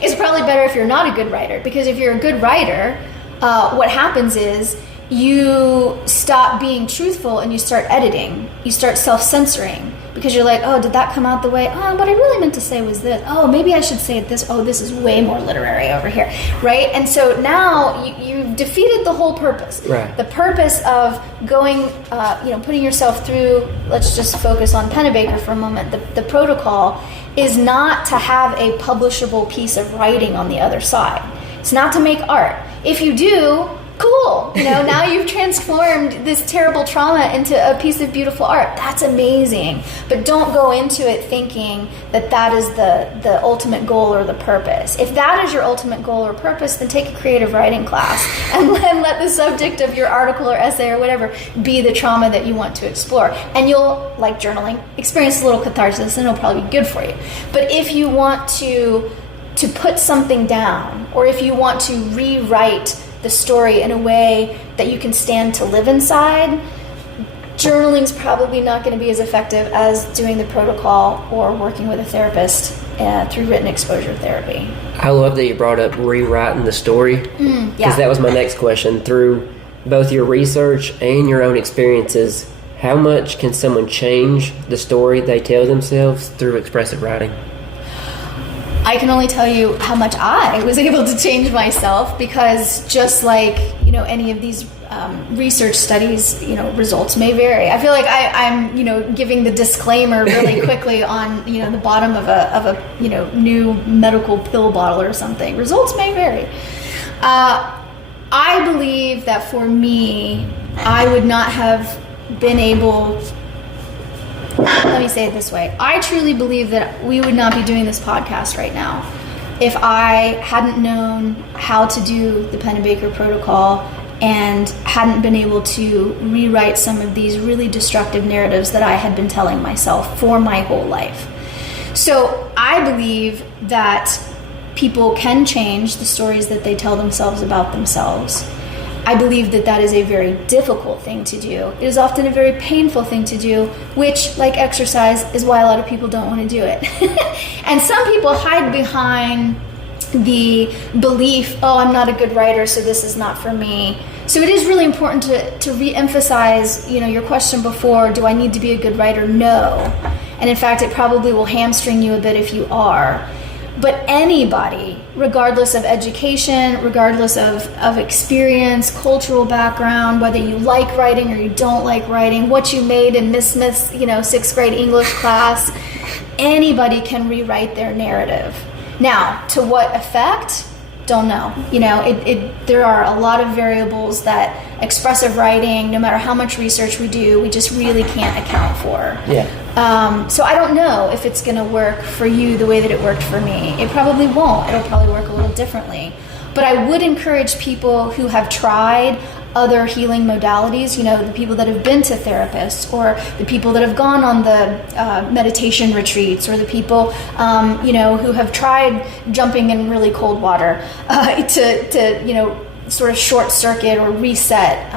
it's probably better if you're not a good writer, because if you're a good writer, what happens is you stop being truthful and you start editing. You start self-censoring, because you're like, oh, did that come out the way? Oh, what I really meant to say was this. Oh, maybe I should say it this. Oh, this is way more literary over here, right? And so now you've defeated the whole purpose. Right. The purpose of going, putting yourself through, let's just focus on Pennebaker for a moment, the protocol is not to have a publishable piece of writing on the other side. It's not to make art. If you do, cool. Now you've transformed this terrible trauma into a piece of beautiful art. That's amazing. But don't go into it thinking that is the ultimate goal or the purpose. If that is your ultimate goal or purpose, then take a creative writing class and let the subject of your article or essay or whatever be the trauma that you want to explore. And you'll, like journaling, experience a little catharsis, and it'll probably be good for you. But if you want to put something down, or if you want to rewrite the story in a way that you can stand to live inside, journaling's probably not going to be as effective as doing the protocol or working with a therapist through written exposure therapy. I love that you brought up rewriting the story, because that was my next question. Through both your research and your own experiences, how much can someone change the story they tell themselves through expressive writing? I can only tell you how much I was able to change myself, because just like any of these research studies, results may vary. I feel like I'm giving the disclaimer really quickly on the bottom of a new medical pill bottle or something. Results may vary. I believe that for me, I would not have been able. Let me say it this way. I truly believe that we would not be doing this podcast right now if I hadn't known how to do the Pennebaker protocol and hadn't been able to rewrite some of these really destructive narratives that I had been telling myself for my whole life. So I believe that people can change the stories that they tell themselves about themselves. I believe that that is a very difficult thing to do. It is often a very painful thing to do, which, like exercise, is why a lot of people don't want to do it. And some people hide behind the belief, oh, I'm not a good writer, so this is not for me. So it is really important to re-emphasize, your question before, do I need to be a good writer? No. And in fact, it probably will hamstring you a bit if you are. But anybody, regardless of education, regardless of experience, cultural background, whether you like writing or you don't like writing, what you made in Miss Smith's, 6th grade English class, anybody can rewrite their narrative. Now, to what effect? Don't know. There are a lot of variables that expressive writing, no matter how much research we do, we just really can't account for. Yeah. So I don't know if it's going to work for you the way that it worked for me. It probably won't. It'll probably work a little differently. But I would encourage people who have tried other healing modalities, the people that have been to therapists, or the people that have gone on the meditation retreats, or the people, who have tried jumping in really cold water to sort of short circuit or reset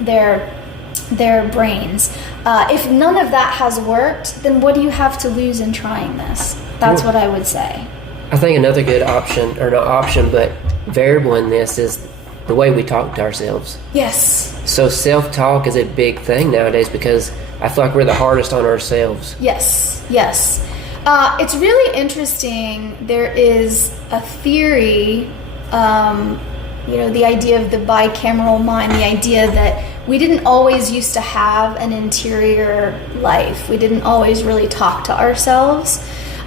their brains. If none of that has worked, then what do you have to lose in trying this? That's what I would say. I think another good option, or not option, but variable in this is the way we talk to ourselves. Yes. So self-talk is a big thing nowadays because I feel like we're the hardest on ourselves. Yes. It's really interesting. There is a theory, the idea of the bicameral mind, the idea that we didn't always used to have an interior life. We didn't always really talk to ourselves.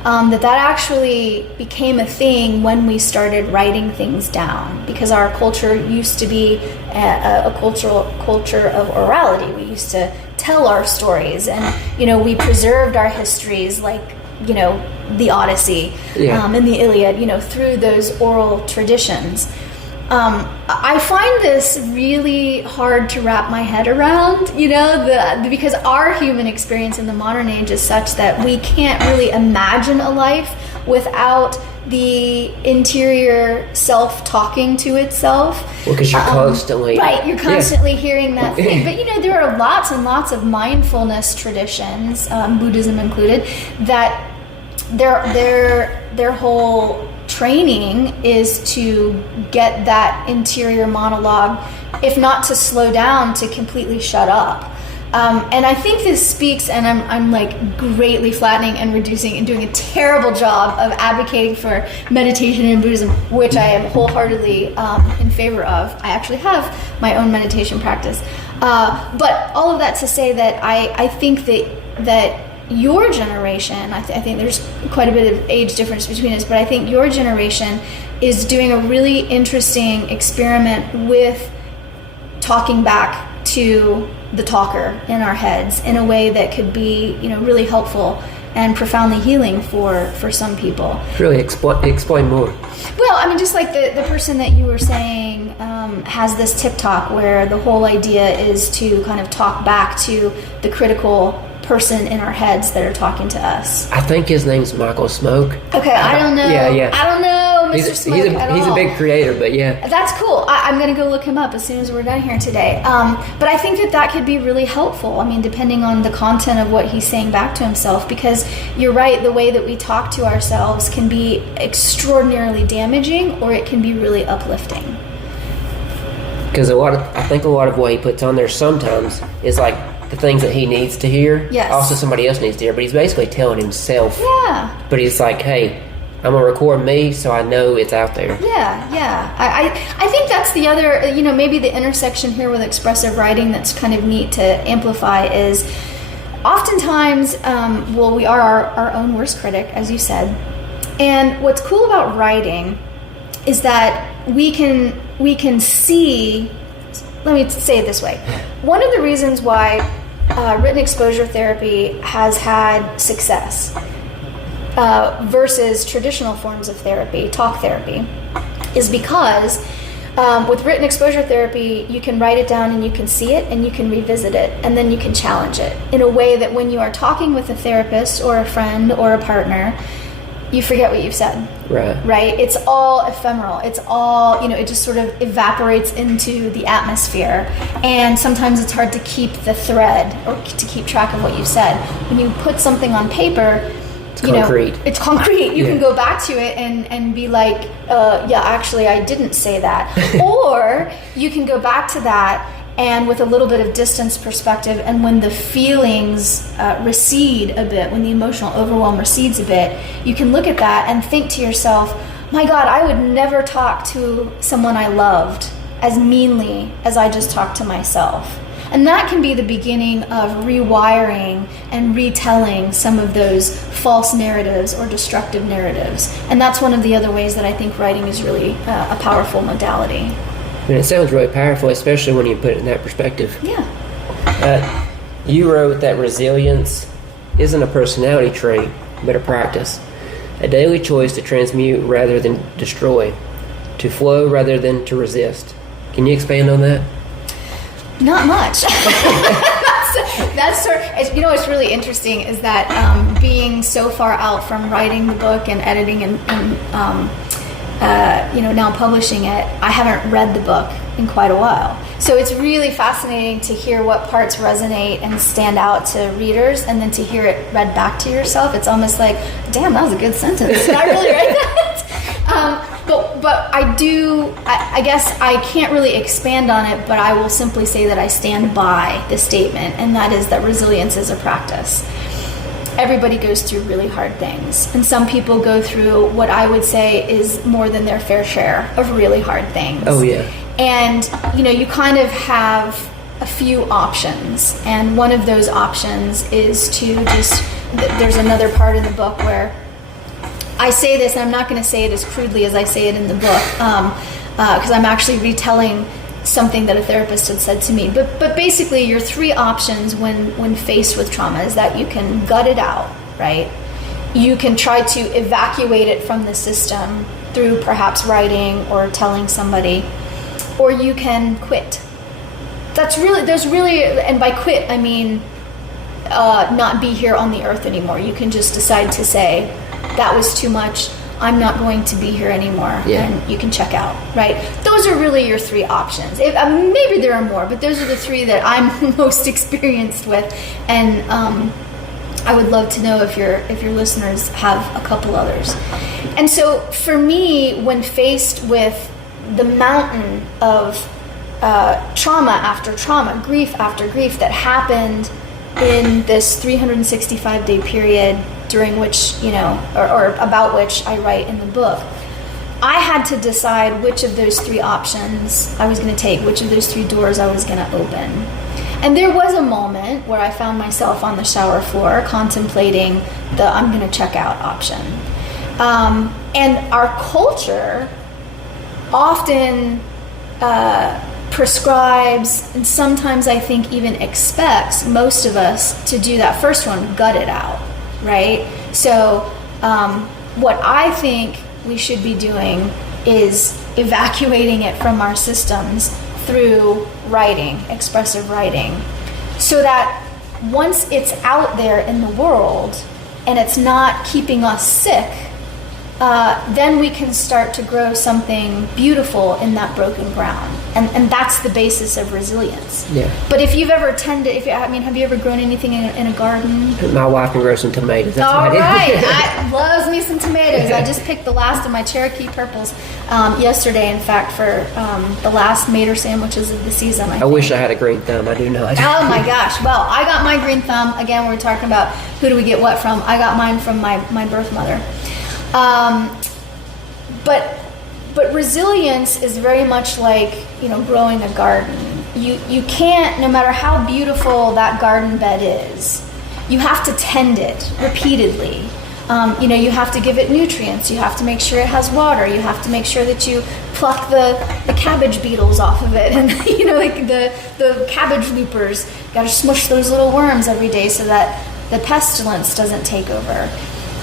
That actually became a thing when we started writing things down, because our culture used to be a culture of orality. We used to tell our stories, and we preserved our histories, like the Odyssey and the Iliad, through those oral traditions. I find this really hard to wrap my head around, because our human experience in the modern age is such that we can't really imagine a life without the interior self talking to itself. Well, because you're constantly... Right, you're constantly hearing that thing. But, there are lots and lots of mindfulness traditions, Buddhism included, that their whole training is to get that interior monologue, if not to slow down, to completely shut up. And I think this speaks, and I'm like greatly flattening and reducing and doing a terrible job of advocating for meditation in Buddhism, which I am wholeheartedly in favor of. I actually have my own meditation practice. But all of that to say that I think that your generation, I think there's quite a bit of age difference between us, but I think your generation is doing a really interesting experiment with talking back to the talker in our heads in a way that could be, really helpful and profoundly healing for some people. Really explain more. Well, just like the person that you were saying has this TikTok where the whole idea is to kind of talk back to the critical person in our heads that are talking to us. I think his name's Michael Smoke. Okay, I don't know. Yeah. I don't know Mr. Smoke at all. He's a big creator, but yeah. That's cool. I'm going to go look him up as soon as we're done here today. But I think that could be really helpful. Depending on the content of what he's saying back to himself, because you're right, the way that we talk to ourselves can be extraordinarily damaging, or it can be really uplifting. Because I think a lot of what he puts on there sometimes is like the things that he needs to hear. Yes. Also somebody else needs to hear, but he's basically telling himself. Yeah. But he's like, hey, I'm going to record me so I know it's out there. Yeah. I think that's the other, maybe the intersection here with expressive writing that's kind of neat to amplify is oftentimes, we are our own worst critic, as you said. And what's cool about writing is that we can see, let me say it this way. One of the reasons why written exposure therapy has had success versus traditional forms of therapy, talk therapy, is because With written exposure therapy, you can write it down and you can see it and you can revisit it, and then you can challenge it in a way that when you are talking with a therapist or a friend or a partner, you forget what you've said. Right? It's all ephemeral. It's all, it just sort of evaporates into the atmosphere. And sometimes it's hard to keep the thread or to keep track of what you've said. When you put something on paper, it's concrete. You can go back to it and be like, actually, I didn't say that. Or you can go back to that and with a little bit of distance perspective, and when the feelings recede a bit, when the emotional overwhelm recedes a bit, you can look at that and think to yourself, my God, I would never talk to someone I loved as meanly as I just talked to myself. And that can be the beginning of rewiring and retelling some of those false narratives or destructive narratives. And that's one of the other ways that I think writing is really a powerful modality. And it sounds really powerful, especially when you put it in that perspective. Yeah. You wrote that resilience isn't a personality trait, but a practice. A daily choice to transmute rather than destroy. To flow rather than to resist. Can you expand on that? Not much. That's sort of, what's really interesting is that being so far out from writing the book and editing and now publishing it, I haven't read the book in quite a while. So it's really fascinating to hear what parts resonate and stand out to readers, and then to hear it read back to yourself. It's almost like, damn, that was a good sentence. Did I really write that? But I guess I can't really expand on it, but I will simply say that I stand by the statement, and that is that resilience is a practice. Everybody goes through really hard things, and some people go through what I would say is more than their fair share of really hard things. Oh, yeah. And, you kind of have a few options, and one of those options is to there's another part in the book where I say this, and I'm not going to say it as crudely as I say it in the book, because I'm actually retelling something that a therapist had said to me. But basically, your three options when faced with trauma is that you can gut it out, right? You can try to evacuate it from the system through perhaps writing or telling somebody, or you can quit. And by quit, I mean not be here on the earth anymore. You can just decide to say, that was too much, I'm not going to be here anymore, and you can check out, right? Those are really your three options. Maybe there are more, but those are the three that I'm most experienced with, and I would love to know if your listeners have a couple others. And so for me, when faced with the mountain of trauma after trauma, grief after grief that happened in this 365-day period during which, or about which I write in the book, I had to decide which of those three options I was going to take, which of those three doors I was going to open. And there was a moment where I found myself on the shower floor contemplating the I'm going to check out option. And our culture often prescribes, and sometimes I think even expects most of us to do that first one, gut it out, right? So what I think we should be doing is evacuating it from our systems through writing, expressive writing, so that once it's out there in the world and it's not keeping us sick, then we can start to grow something beautiful in that broken ground. And that's the basis of resilience. Yeah. But if you've ever have you ever grown anything in a garden? My wife can grow some tomatoes. That's All what I did. I loves me some tomatoes. I just picked the last of my Cherokee purples yesterday, in fact, for the last Mater sandwiches of the season. I wish I had a green thumb. I do not. Oh my gosh. Well, I got my green thumb. Again, we're talking about who do we get what from. I got mine from my birth mother. But resilience is very much like, growing a garden. You can't, no matter how beautiful that garden bed is, you have to tend it repeatedly. You have to give it nutrients. You have to make sure it has water. You have to make sure that you pluck the cabbage beetles off of it, and like the cabbage loopers. Got to smush those little worms every day so that the pestilence doesn't take over.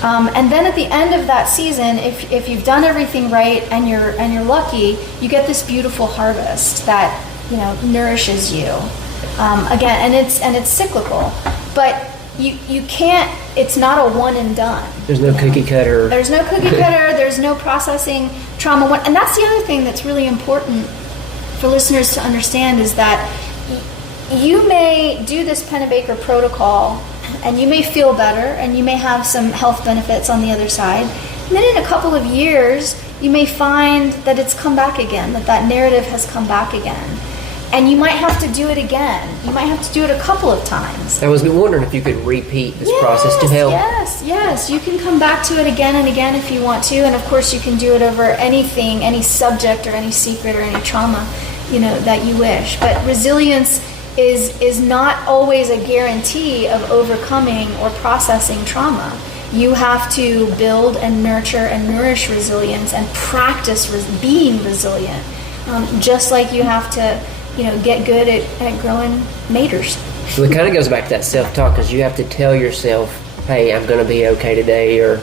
And then at the end of that season, if you've done everything right and you're lucky, you get this beautiful harvest that nourishes you. Again, and it's cyclical, but you can't. It's not a one and done. There's no cookie cutter. There's no cookie cutter. There's no processing trauma. And that's the other thing that's really important for listeners to understand is that you may do this Pennebaker protocol and you may feel better and you may have some health benefits on the other side. And then in a couple of years, you may find that it's come back again, that narrative has come back again. And you might have to do it again. You might have to do it a couple of times. I was wondering if you could repeat this process to help. Yes. You can come back to it again and again if you want to. And of course, you can do it over anything, any subject or any secret or any trauma, that you wish. But resilience is not always a guarantee of overcoming or processing trauma. You have to build and nurture and nourish resilience and practice being resilient, just like you have to get good at growing maters. So it kind of goes back to that self-talk, because you have to tell yourself, hey, I'm going to be okay today, or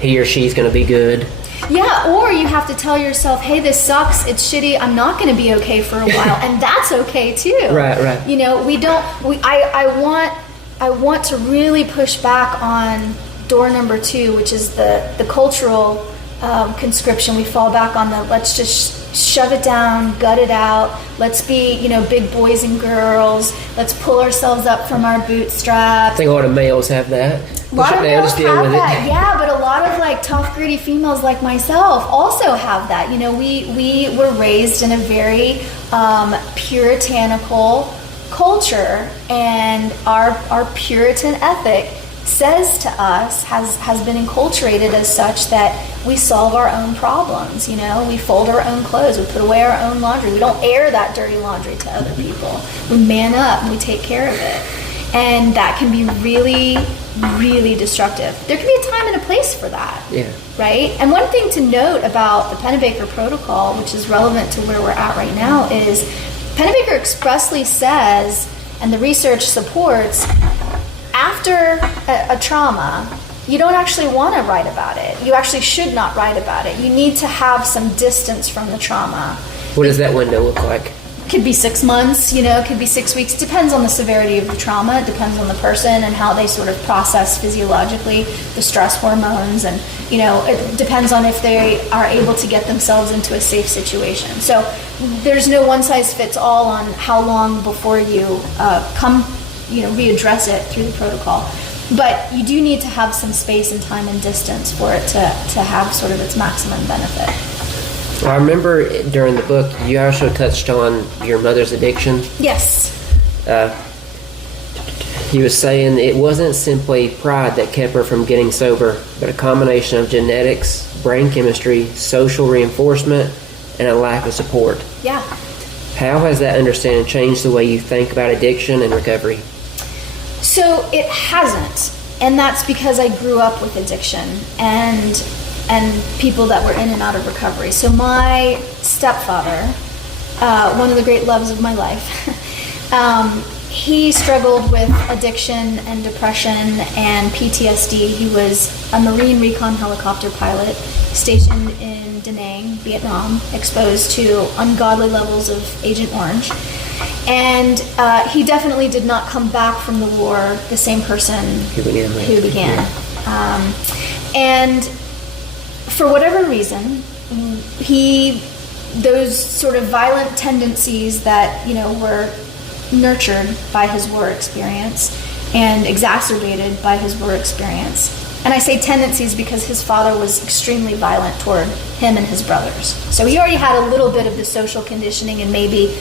he or she's going to be good. Yeah, or you have to tell yourself, hey, this sucks, it's shitty, I'm not going to be okay for a while, and that's okay too. Right. I want to really push back on door number 2, which is the cultural conscription. We fall back on the let's just shove it down, gut it out, let's be big boys and girls, let's pull ourselves up from our bootstraps. I think a lot of males have that. A lot of males have that. Yeah, but a lot of tough, gritty females like myself also have that. We were raised in a very puritanical culture, and our Puritan ethic says to us, has been enculturated as such that we solve our own problems. We fold our own clothes, we put away our own laundry, we don't air that dirty laundry to other people, we man up and we take care of it. And that can be really, really destructive. There can be a time and a place for that. Yeah. Right? And one thing to note about the Pennebaker protocol, which is relevant to where we're at right now, is Pennebaker expressly says, and the research supports, after a trauma, you don't actually want to write about it. You actually should not write about it. You need to have some distance from the trauma. What does that window look like? Could be 6 months, could be 6 weeks. Depends on the severity of the trauma. It depends on the person and how they sort of process physiologically the stress hormones. And, it depends on if they are able to get themselves into a safe situation. So there's no one size fits all on how long before you readdress it through the protocol. But you do need to have some space and time and distance for it to have sort of its maximum benefit. Well, I remember during the book, you also touched on your mother's addiction. Yes. He was saying it wasn't simply pride that kept her from getting sober, but a combination of genetics, brain chemistry, social reinforcement, and a lack of support. Yeah. How has that understanding changed the way you think about addiction and recovery? So it hasn't, and that's because I grew up with addiction and people that were in and out of recovery. So my stepfather, one of the great loves of my life, he struggled with addiction and depression and PTSD. He was a Marine recon helicopter pilot stationed in Da Nang, Vietnam, exposed to ungodly levels of Agent Orange. And he definitely did not come back from the war the same person who began. And for whatever reason, those sort of violent tendencies that, were nurtured by his war experience and exacerbated by his war experience. And I say tendencies because his father was extremely violent toward him and his brothers. So he already had a little bit of the social conditioning and maybe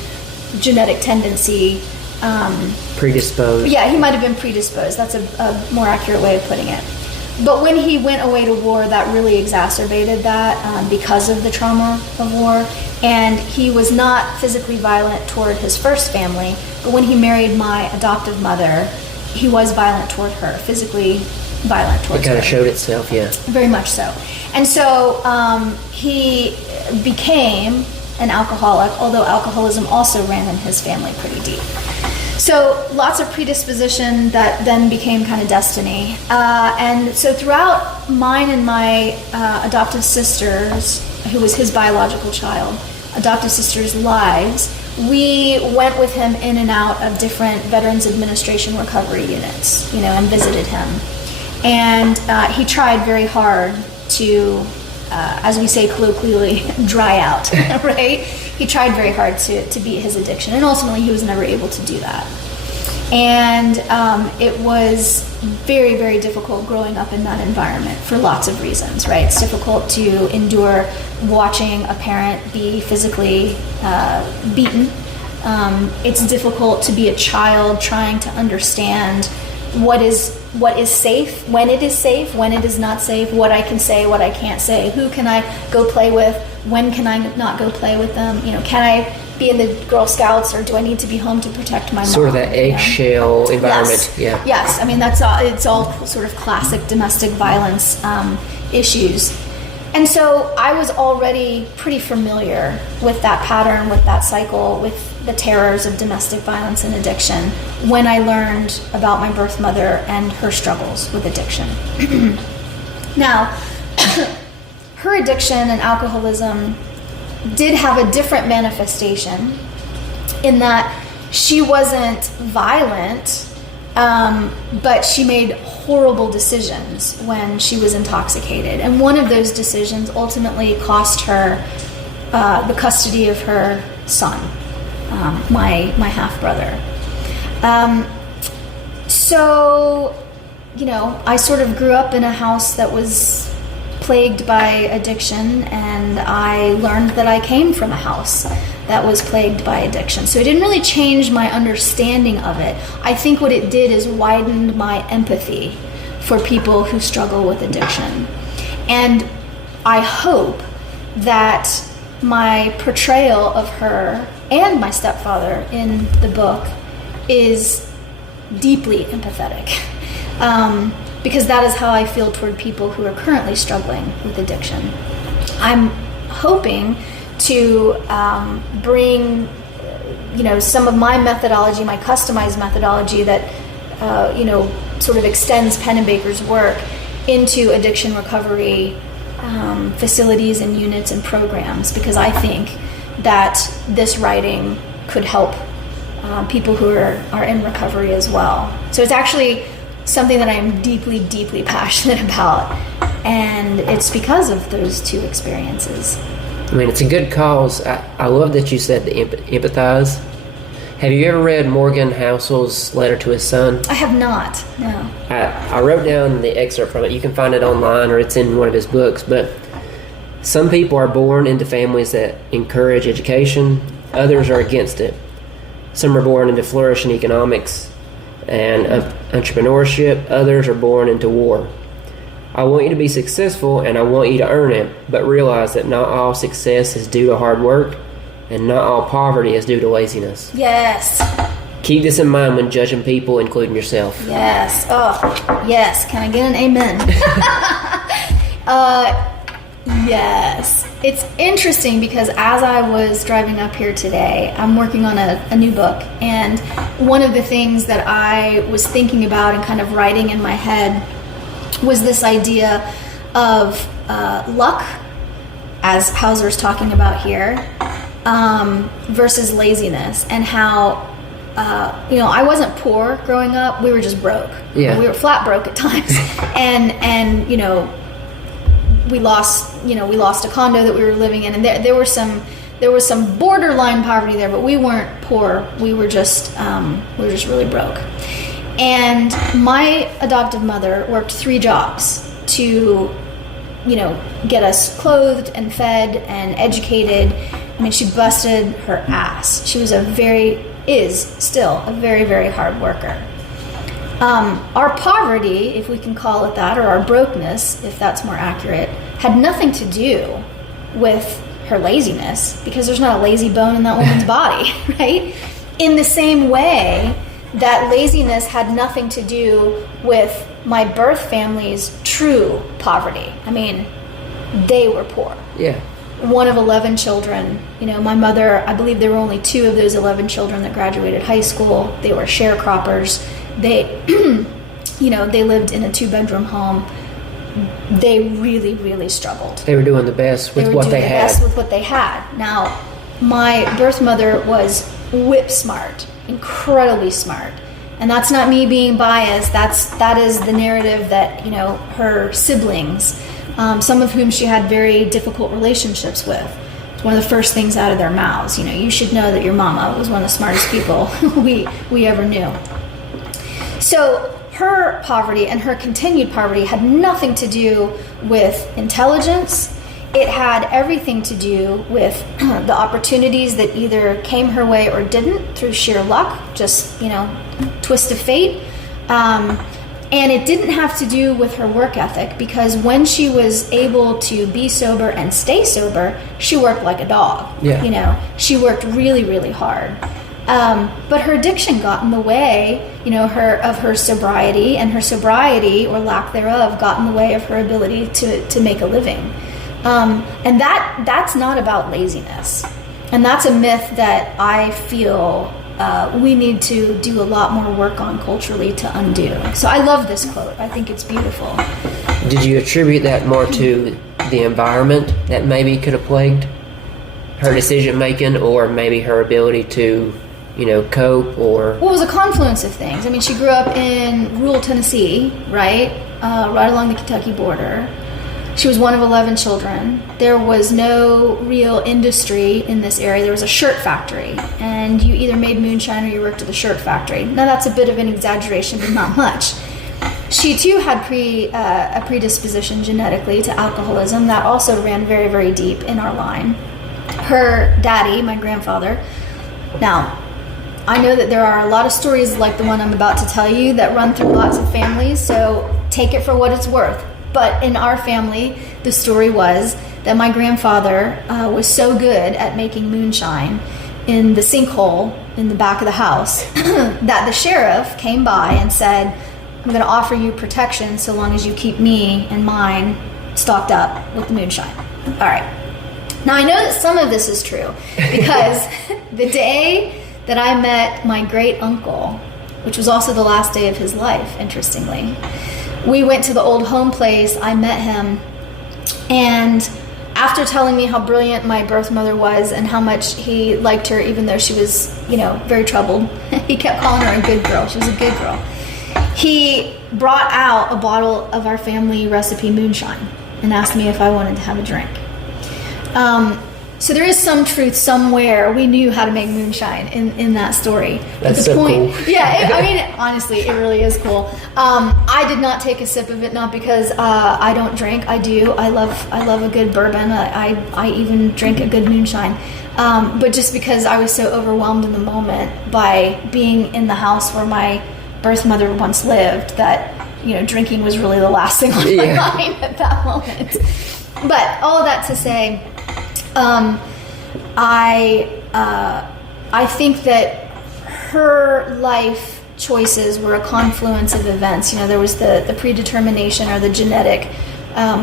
genetic tendency. Predisposed. Yeah, he might have been predisposed. That's a more accurate way of putting it. But when he went away to war, that really exacerbated that because of the trauma of war. And he was not physically violent toward his first family, but when he married my adoptive mother, he was violent toward her, physically violent towards her. It kind of showed itself, yeah. Very much so. And so he became an alcoholic, although alcoholism also ran in his family pretty deep. So lots of predisposition that then became kind of destiny. And so throughout mine and my adoptive sister's, who was his biological child, adoptive sister's lives, we went with him in and out of different Veterans Administration recovery units, and visited him. And he tried very hard to, as we say colloquially, dry out, right? He tried very hard to beat his addiction, and ultimately he was never able to do that. And it was very, very difficult growing up in that environment for lots of reasons, right? It's difficult to endure watching a parent be physically beaten. It's difficult to be a child trying to understand what is safe, when it is not safe, what I can say, what I can't say, who can I go play with, when can I not go play with them, can I be in the Girl Scouts, or do I need to be home to protect my mom? Sort of that eggshell environment. Yes. Yeah. Yes, I mean it's all sort of classic domestic violence issues. And so I was already pretty familiar with that pattern, with that cycle, with the terrors of domestic violence and addiction when I learned about my birth mother and her struggles with addiction. Now, her addiction and alcoholism did have a different manifestation in that she wasn't violent, but she made horrible decisions when she was intoxicated. And one of those decisions ultimately cost her the custody of her son, my half-brother. So, I sort of grew up in a house that was plagued by addiction, and I learned that I came from a house that was plagued by addiction. So it didn't really change my understanding of it. I think what it did is widened my empathy for people who struggle with addiction. And I hope that my portrayal of her and my stepfather in the book is deeply empathetic. Because that is how I feel toward people who are currently struggling with addiction. I'm hoping to bring, some of my methodology, my customized methodology that, sort of extends Pennebaker's work into addiction recovery facilities and units and programs, because I think that this writing could help people who are in recovery as well. So it's actually something that I am deeply, deeply passionate about, and it's because of those two experiences. I mean, it's a good cause. I love that you said the empathize. Have you ever read Morgan Housel's letter to his son? I have not, no. I wrote down the excerpt from it. You can find it online, or it's in one of his books. But some people are born into families that encourage education. Others are against it. Some are born into flourishing economics and entrepreneurship. Others are born into war. I want you to be successful, and I want you to earn it, but realize that not all success is due to hard work, and not all poverty is due to laziness. Yes. Keep this in mind when judging people, including yourself. Yes. Oh, yes. Can I get an amen? Yes. It's interesting because as I was driving up here today, I'm working on a new book, and one of the things that I was thinking about and kind of writing in my head was this idea of luck, as Hauser's talking about here, versus laziness, and how I wasn't poor growing up. We were just broke. Yeah. We were flat broke at times, and we lost a condo that we were living in, and there was some borderline poverty there, but we weren't poor. We were just really broke. And my adoptive mother worked 3 jobs to, get us clothed and fed and educated. I mean, she busted her ass. She was still a very, very hard worker. Our poverty, if we can call it that, or our brokenness, if that's more accurate, had nothing to do with her laziness, because there's not a lazy bone in that woman's body, right? In the same way that laziness had nothing to do with my birth family's true poverty. I mean, they were poor. Yeah. one of 11 children. My mother, I believe there were only 2 of those 11 children that graduated high school. They were sharecroppers. They, they lived in a 2-bedroom home. They really, really struggled. They were doing the best with what they had. Best with what they had. Now, my birth mother was whip smart, incredibly smart. And that's not me being biased. That is the narrative that, her siblings, some of whom she had very difficult relationships with. It's one of the first things out of their mouths. You should know that your mama was one of the smartest people we ever knew. So her poverty and her continued poverty had nothing to do with intelligence. It had everything to do with the opportunities that either came her way or didn't through sheer luck, just, twist of fate. And it didn't have to do with her work ethic, because when she was able to be sober and stay sober, she worked like a dog. Yeah. She worked really, really hard. But her addiction got in the way, of her sobriety, and her sobriety, or lack thereof, got in the way of her ability to make a living. And that's not about laziness. And that's a myth that I feel we need to do a lot more work on culturally to undo. So I love this quote. I think it's beautiful. Did you attribute that more to the environment that maybe could have plagued her decision making, or maybe her ability to cope, or? Well, it was a confluence of things. I mean, she grew up in rural Tennessee, right along the Kentucky border. She was one of 11 children. There was no real industry in this area. There was a shirt factory, and you either made moonshine or you worked at the shirt factory. Now, that's a bit of an exaggeration, but not much. She, too, had a predisposition genetically to alcoholism that also ran very, very deep in our line. Her daddy, my grandfather, now, I know that there are a lot of stories like the one I'm about to tell you that run through lots of families, so take it for what it's worth. But in our family, the story was that my grandfather was so good at making moonshine in the sinkhole in the back of the house that the sheriff came by and said, I'm going to offer you protection so long as you keep me and mine stocked up with the moonshine. All right. Now, I know that some of this is true, because the day that I met my great uncle, which was also the last day of his life, interestingly, we went to the old home place. I met him, and after telling me how brilliant my birth mother was and how much he liked her, even though she was, very troubled, he kept calling her a good girl. She was a good girl. He brought out a bottle of our family recipe moonshine and asked me if I wanted to have a drink. So there is some truth somewhere. We knew how to make moonshine in that story. That's the so point, cool. Yeah, honestly, it really is cool. I did not take a sip of it, not because I don't drink. I do. I love a good bourbon. I even drink a good moonshine. But just because I was so overwhelmed in the moment by being in the house where my birth mother once lived, that drinking was really the last thing on my mind at that moment. But all of that to say, I think that her life choices were a confluence of events. There was the predetermination or the genetic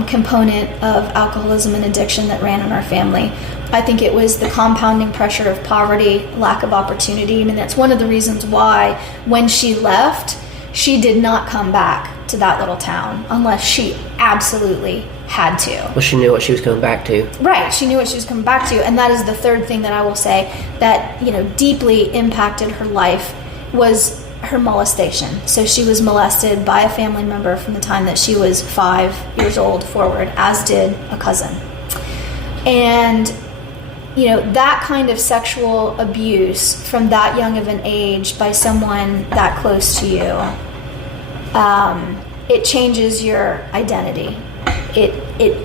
component of alcoholism and addiction that ran in our family. I think it was the compounding pressure of poverty, lack of opportunity. I mean, that's one of the reasons why when she left, she did not come back to that little town unless she absolutely had to. Well, she knew what she was coming back to. Right, she knew what she was coming back to, and that is the third thing that I will say that deeply impacted her life was her molestation. So she was molested by a family member from the time that she was 5 years old forward, as did a cousin. And that kind of sexual abuse from that young of an age by someone that close to you, it changes your identity. It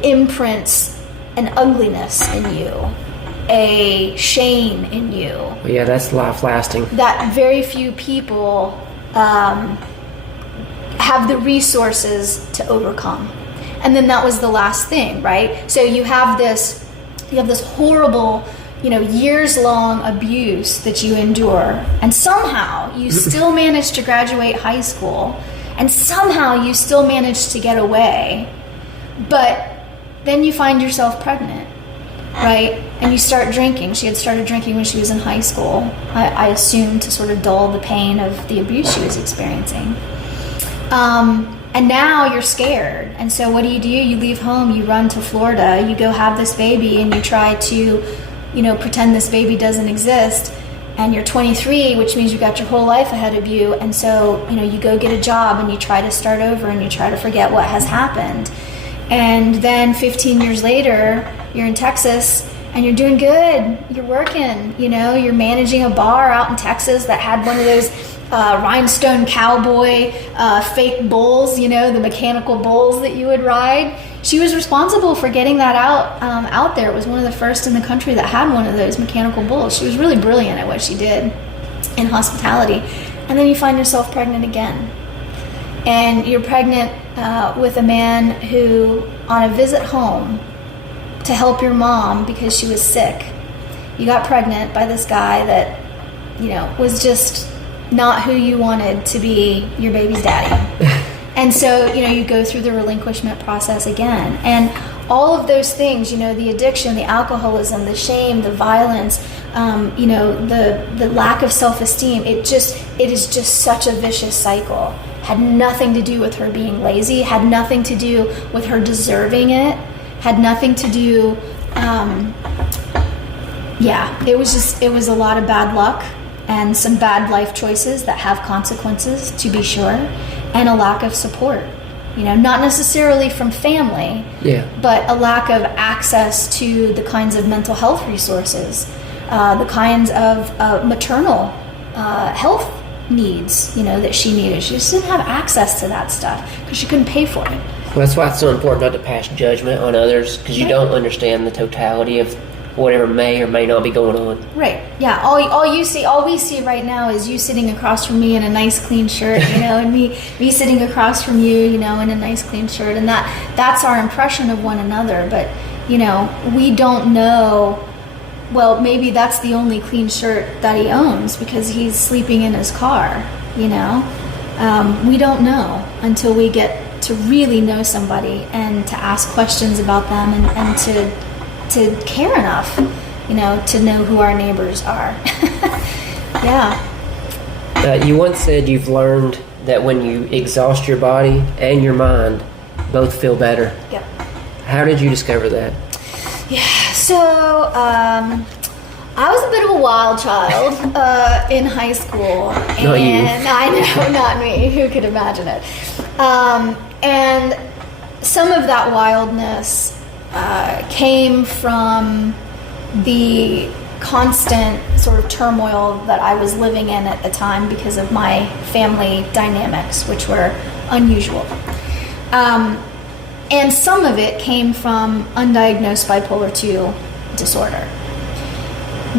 imprints an ugliness in you, a shame in you. Well, yeah, that's life-lasting. That very few people have the resources to overcome. And then that was the last thing, right? So you have this horrible, years-long abuse that you endure, and somehow you still manage to graduate high school, and somehow you still manage to get away. But then you find yourself pregnant, right? And you start drinking. She had started drinking when she was in high school, I assumed, to sort of dull the pain of the abuse she was experiencing. And now you're scared. And so what do? You leave home, you run to Florida, you go have this baby, and you try to, pretend this baby doesn't exist. And you're 23, which means you got your whole life ahead of you. And so, you go get a job and you try to start over and you try to forget what has happened. And then 15 years later, you're in Texas and you're doing good. You're working, you're managing a bar out in Texas that had one of those rhinestone cowboy fake bulls, the mechanical bulls that you would ride. She was responsible for getting that out there. It was one of the first in the country that had one of those mechanical bulls. She was really brilliant at what she did in hospitality. And then you find yourself pregnant again. And you're pregnant with a man who, on a visit home to help your mom because she was sick, you got pregnant by this guy that, was just not who you wanted to be your baby's daddy. And so, you go through the relinquishment process again. And all of those things, the addiction, the alcoholism, the shame, the violence, the lack of self-esteem, it is just such a vicious cycle. Had nothing to do with her being lazy, had nothing to do with her deserving it, had nothing to do, it was a lot of bad luck and some bad life choices that have consequences, to be sure, and a lack of support. Not necessarily from family, but a lack of access to the kinds of mental health resources, the kinds of maternal health needs, that she needed. She just didn't have access to that stuff because she couldn't pay for it. Well, that's why it's so important not to pass judgment on others, because you don't understand the totality of whatever may or may not be going on. Right. Yeah. All we see right now is you sitting across from me in a nice clean shirt, and me sitting across from you, in a nice clean shirt, and that's our impression of one another. But we don't know. Well, maybe that's the only clean shirt that he owns because he's sleeping in his car. We don't know until we get to really know somebody and to ask questions about them and to care enough, to know who our neighbors are. Yeah. You once said you've learned that when you exhaust your body and your mind, both feel better. Yep. How did you discover that? Yeah, so I was a bit of a wild child in high school. Not you. I know, not me. Who could imagine it? And some of that wildness came from the constant sort of turmoil that I was living in at the time because of my family dynamics, which were unusual. And some of it came from undiagnosed bipolar II disorder.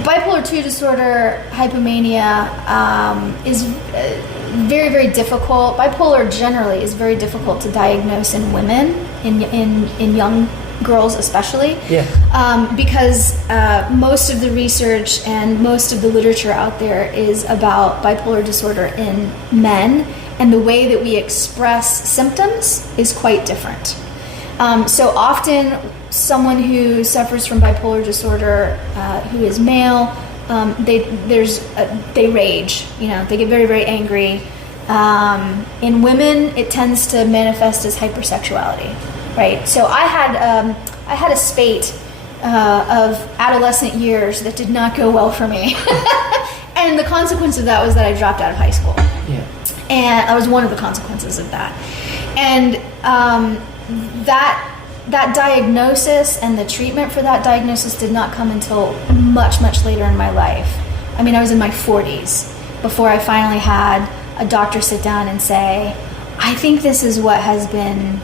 Bipolar II disorder, hypomania, is very, very difficult. Bipolar generally is very difficult to diagnose in women, in young girls especially, because most of the research and most of the literature out there is about bipolar disorder in men, and the way that we express symptoms is quite different. So often someone who suffers from bipolar disorder, who is male, they rage, they get very, very angry. In women, it tends to manifest as hypersexuality, right? So I had a spate of adolescent years that did not go well for me. And the consequence of that was that I dropped out of high school. Yeah. And that was one of the consequences of that. And that diagnosis and the treatment for that diagnosis did not come until much, much later in my life. I mean, I was in my 40s before I finally had a doctor sit down and say, I think this is what has been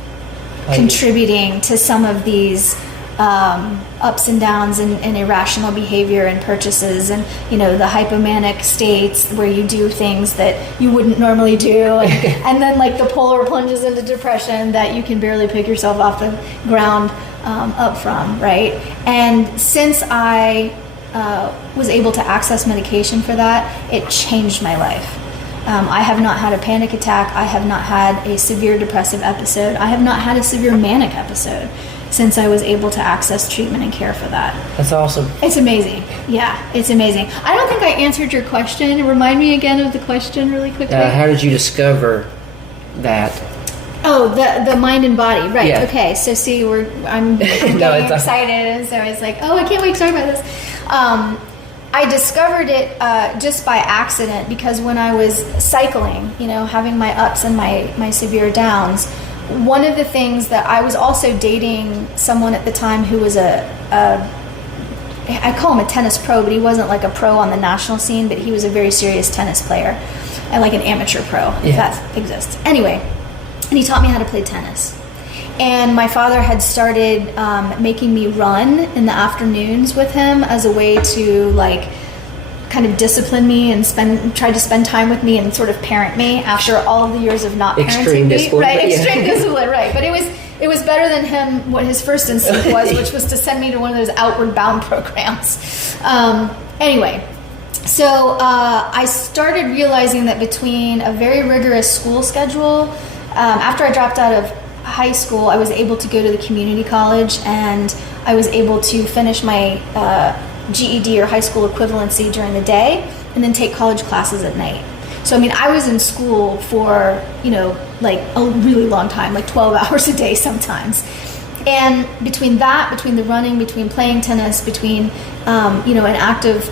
contributing to some of these ups and downs and irrational behavior and purchases and, the hypomanic states where you do things that you wouldn't normally do. And then like the polar plunges into depression that you can barely pick yourself off the ground up from, right? And since I was able to access medication for that, it changed my life. I have not had a panic attack. I have not had a severe depressive episode. I have not had a severe manic episode since I was able to access treatment and care for that. That's awesome. It's amazing. Yeah, it's amazing. I don't think I answered your question. Remind me again of the question really quickly. How did you discover that? Oh, the mind and body, right? Yeah. Okay, so see, I'm getting excited, and so it's like, oh, I can't wait to talk about this. I discovered it just by accident, because when I was cycling, having my ups and my severe downs, one of the things that I was also dating someone at the time who was I call him a tennis pro, but he wasn't like a pro on the national scene, but he was a very serious tennis player, and like an amateur pro, if that exists. Anyway, and he taught me how to play tennis. And my father had started making me run in the afternoons with him as a way to like kind of discipline me and try to spend time with me and sort of parent me after all of the years of not parenting me. Right, extreme discipline, right. But it was better than him, what his first instinct was, which was to send me to one of those Outward Bound programs. Anyway, so I started realizing that between a very rigorous school schedule, after I dropped out of high school, I was able to go to the community college, and I was able to finish my GED or high school equivalency during the day, and then take college classes at night. So, I mean, I was in school for, like a really long time, like 12 hours a day sometimes. And between the running, between playing tennis, between, an active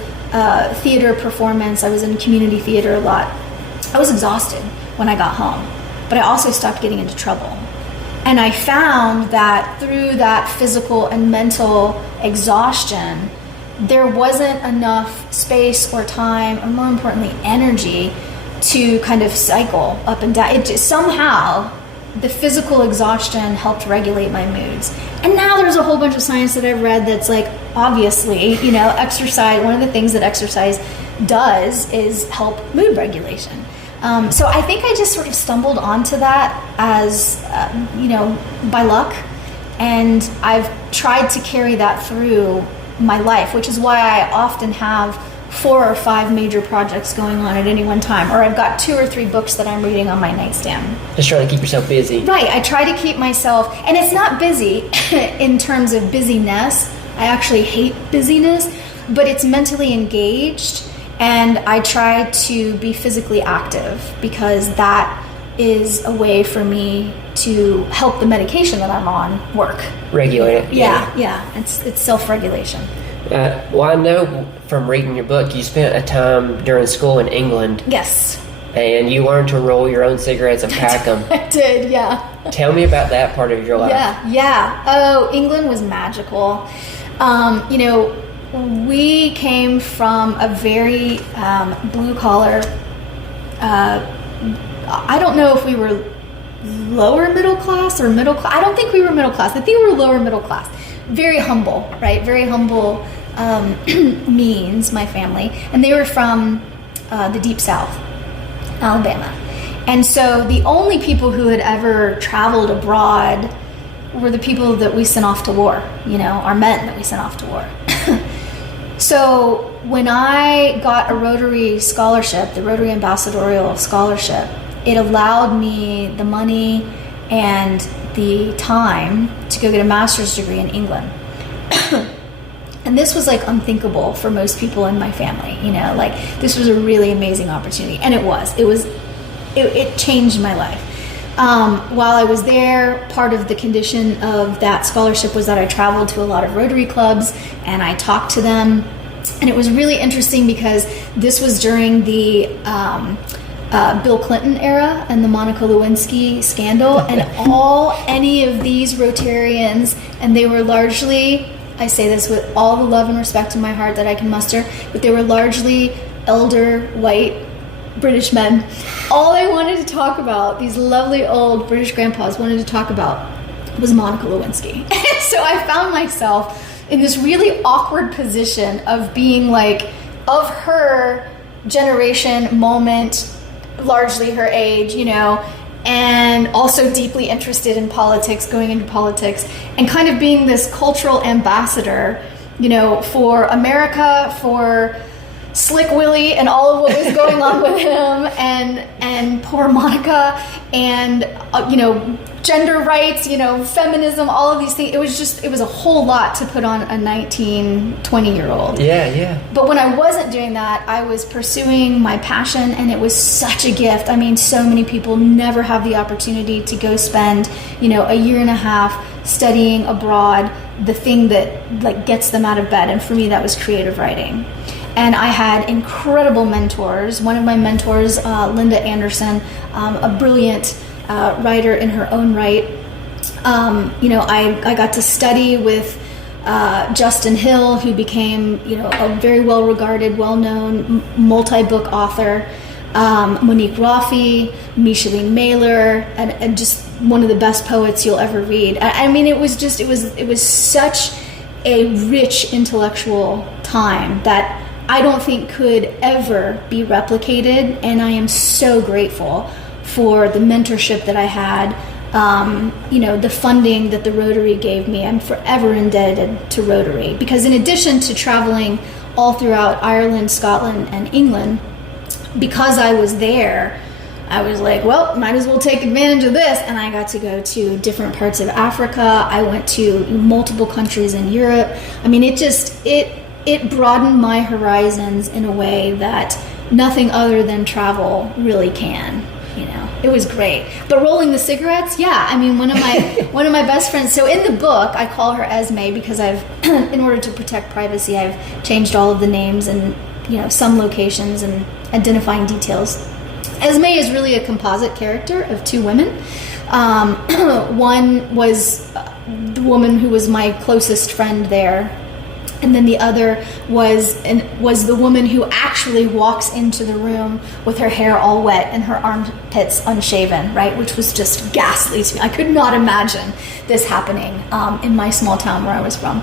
theater performance, I was in community theater a lot. I was exhausted when I got home, but I also stopped getting into trouble. And I found that through that physical and mental exhaustion, there wasn't enough space or time, or more importantly, energy to kind of cycle up and down. Somehow, the physical exhaustion helped regulate my moods. And now there's a whole bunch of science that I've read that's like, obviously, exercise, one of the things that exercise does is help mood regulation. So I think I just sort of stumbled onto that as, by luck. And I've tried to carry that through my life, which is why I often have 4 or 5 major projects going on at any one time. Or I've got 2 or 3 books that I'm reading on my nightstand. Just trying to keep yourself busy. Right. I try to keep myself, and it's not busy in terms of busyness. I actually hate busyness, but it's mentally engaged. And I try to be physically active, because that is a way for me to help the medication that I'm on work. Regulate it. Yeah. It's self-regulation. Well, I know from reading your book, you spent a time during school in England. Yes. And you learned to roll your own cigarettes and pack them. I did, yeah. Tell me about that part of your life. Yeah. Oh, England was magical. We came from a very blue-collar, I don't know if we were lower middle class or middle class. I don't think we were middle class. I think we were lower middle class. Very humble, right? Very humble means, my family. And they were from the Deep South, Alabama. And so the only people who had ever traveled abroad were the people that we sent off to war, our men that we sent off to war. So when I got a Rotary scholarship, the Rotary Ambassadorial Scholarship, it allowed me the money and the time to go get a master's degree in England. And this was like unthinkable for most people in my family, like this was a really amazing opportunity. And it changed my life. While I was there, part of the condition of that scholarship was that I traveled to a lot of Rotary clubs and I talked to them. And it was really interesting because this was during the Bill Clinton era and the Monica Lewinsky scandal. And any of these Rotarians, and they were largely, I say this with all the love and respect in my heart that I can muster, but they were largely elder, white, British men. All they wanted to talk about, these lovely old British grandpas wanted to talk about, was Monica Lewinsky. So I found myself in this really awkward position of being like, of her generation, moment, largely her age, and also deeply interested in politics, going into politics, and kind of being this cultural ambassador, for America, for Slick Willie and all of what was going on with him, and poor Monica, and gender rights, feminism, all of these things. It was a whole lot to put on a 19, 20-year-old. Yeah. But when I wasn't doing that, I was pursuing my passion, and it was such a gift. I mean, so many people never have the opportunity to go spend, a year and a half studying abroad, the thing that gets them out of bed. And for me, that was creative writing. And I had incredible mentors. One of my mentors, Linda Anderson, a brilliant writer in her own right. I got to study with Justin Hill, who became, a very well-regarded, well-known multi-book author. Monique Rafi, Micheline Mailer, and just one of the best poets you'll ever read. I mean, it was such a rich intellectual time that I don't think could ever be replicated, and I am so grateful for the mentorship that I had, the funding that the Rotary gave me. I'm forever indebted to Rotary, because in addition to traveling all throughout Ireland, Scotland, and England, because I was there, I was like, well, might as well take advantage of this. And I got to go to different parts of Africa. I went to multiple countries in Europe. I mean, it broadened my horizons in a way that nothing other than travel really can. It was great. But rolling the cigarettes, yeah. I mean, one of my best friends. So in the book, I call her Esme because in order to protect privacy, I've changed all of the names and some locations and identifying details. Esme is really a composite character of two women. One was the woman who was my closest friend there. And then the other was the woman who actually walks into the room with her hair all wet and her armpits unshaven, right? Which was just ghastly to me. I could not imagine this happening in my small town where I was from.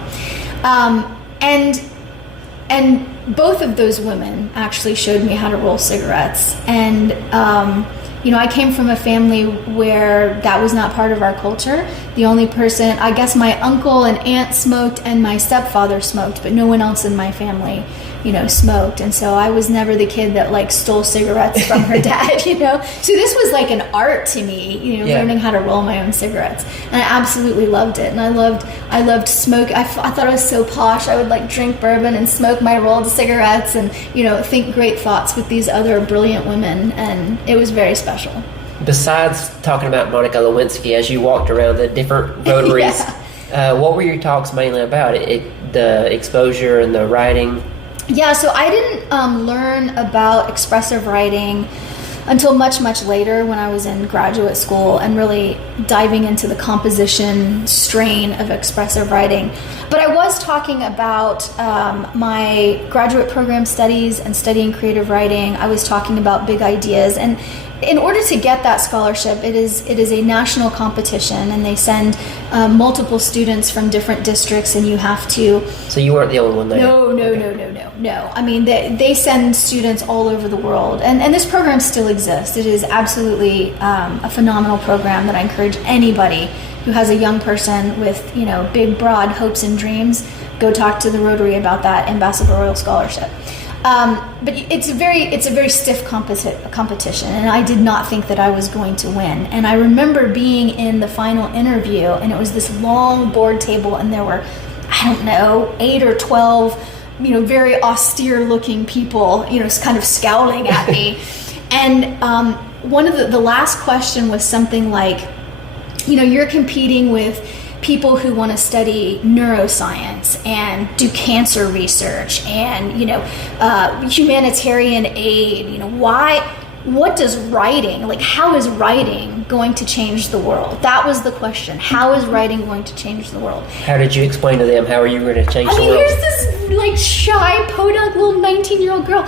And both of those women actually showed me how to roll cigarettes. And I came from a family where that was not part of our culture. The only person, I guess my uncle and aunt smoked and my stepfather smoked, but no one else in my family, smoked. And so I was never the kid that stole cigarettes from her dad, So this was like an art to me, learning how to roll my own cigarettes. And I absolutely loved it. And I loved smoke. I thought I was so posh. I would drink bourbon and smoke my rolled cigarettes and, think great thoughts with these other brilliant women. And it was very special. Besides talking about Monica Lewinsky, as you walked around the different Rotaries, what were your talks mainly about? The exposure and the writing? Yeah, so I didn't learn about expressive writing until much, much later when I was in graduate school and really diving into the composition strain of expressive writing. But I was talking about my graduate program studies and studying creative writing. I was talking about big ideas. And in order to get that scholarship, it is a national competition, and they send multiple students from different districts, and you have to... So you weren't the only one there? No. I mean, they send students all over the world, and this program still exists. It is absolutely a phenomenal program that I encourage anybody who has a young person with, big, broad hopes and dreams, go talk to the Rotary about that ambassadorial scholarship. But it's a very stiff competition, and I did not think that I was going to win. And I remember being in the final interview, and it was this long board table, and there were, 8 or 12, very austere looking people, kind of scowling at me. And one of the last question was something like, you're competing with people who want to study neuroscience and do cancer research and, humanitarian aid. What does writing, how is writing going to change the world? That was the question. How is writing going to change the world? How did you explain to them, how are you going to change the world? Here's this, shy, podunk little 19-year-old girl.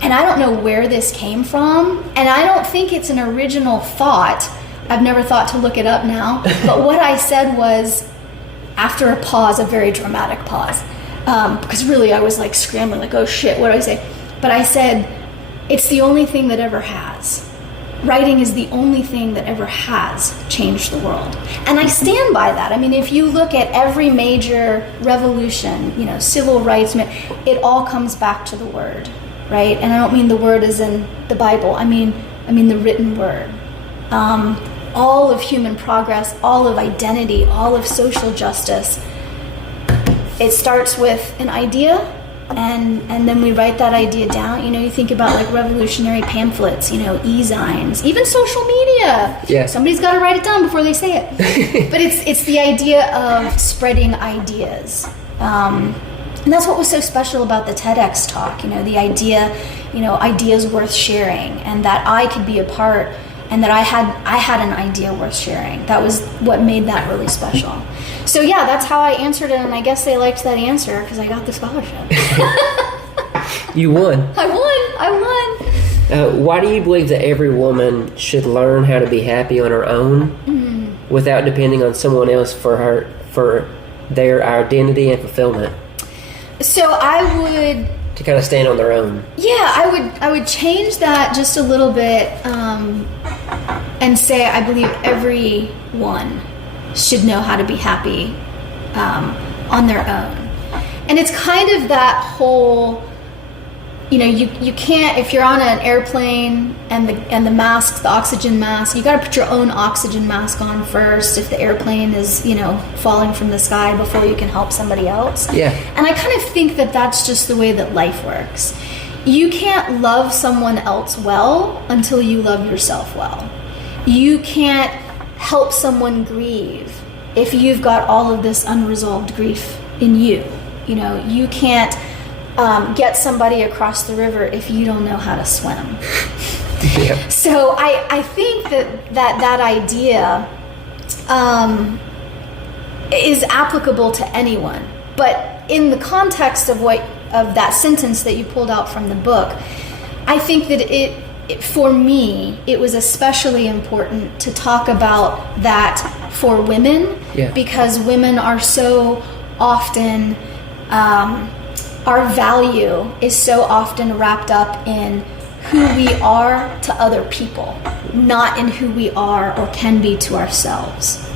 And I don't know where this came from. And I don't think it's an original thought. I've never thought to look it up now. But what I said was, after a pause, a very dramatic pause, because really I was scrambling, oh shit, what do I say? But I said, it's the only thing that ever has. Writing is the only thing that ever has changed the world. And I stand by that. I mean, if you look at every major revolution, civil rights, it all comes back to the word, right? And I don't mean the word as in the Bible. I mean the written word. all of human progress, all of identity, all of social justice, it starts with an idea, and then we write that idea down. You know, you think about like revolutionary pamphlets, you know, e-zines, even social media. Yeah. Somebody's got to write it down before they say it. But it's the idea of spreading ideas. And that's what was so special about the TEDx talk, you know, the idea, you know, ideas worth sharing, and that I could be a part, and that I had an idea worth sharing. That was what made that really special. So yeah, that's how I answered it, and I guess they liked that answer because I got the scholarship. You won. I won. Why do you believe that every woman should learn how to be happy on her own without depending on someone else for their identity and fulfillment? So I would... To kind of stand on their own. Yeah, I would change that just a little bit and say I believe everyone should know how to be happy on their own. And it's kind of that whole, you know, you can't, if you're on an airplane and the mask, the oxygen mask, you got to put your own oxygen mask on first if the airplane is, you know, falling from the sky before you can help somebody else. Yeah. And I kind of think that that's just the way that life works. You can't love someone else well until you love yourself well. You can't help someone grieve if you've got all of this unresolved grief in you. You know, you can't get somebody across the river if you don't know how to swim. Yeah. So I think that idea is applicable to anyone, but in the context of that sentence that you pulled out from the book, I think that it for me it was especially important to talk about that for women, because women are so often our value is so often wrapped up in who we are to other people, not in who we are or can be to ourselves.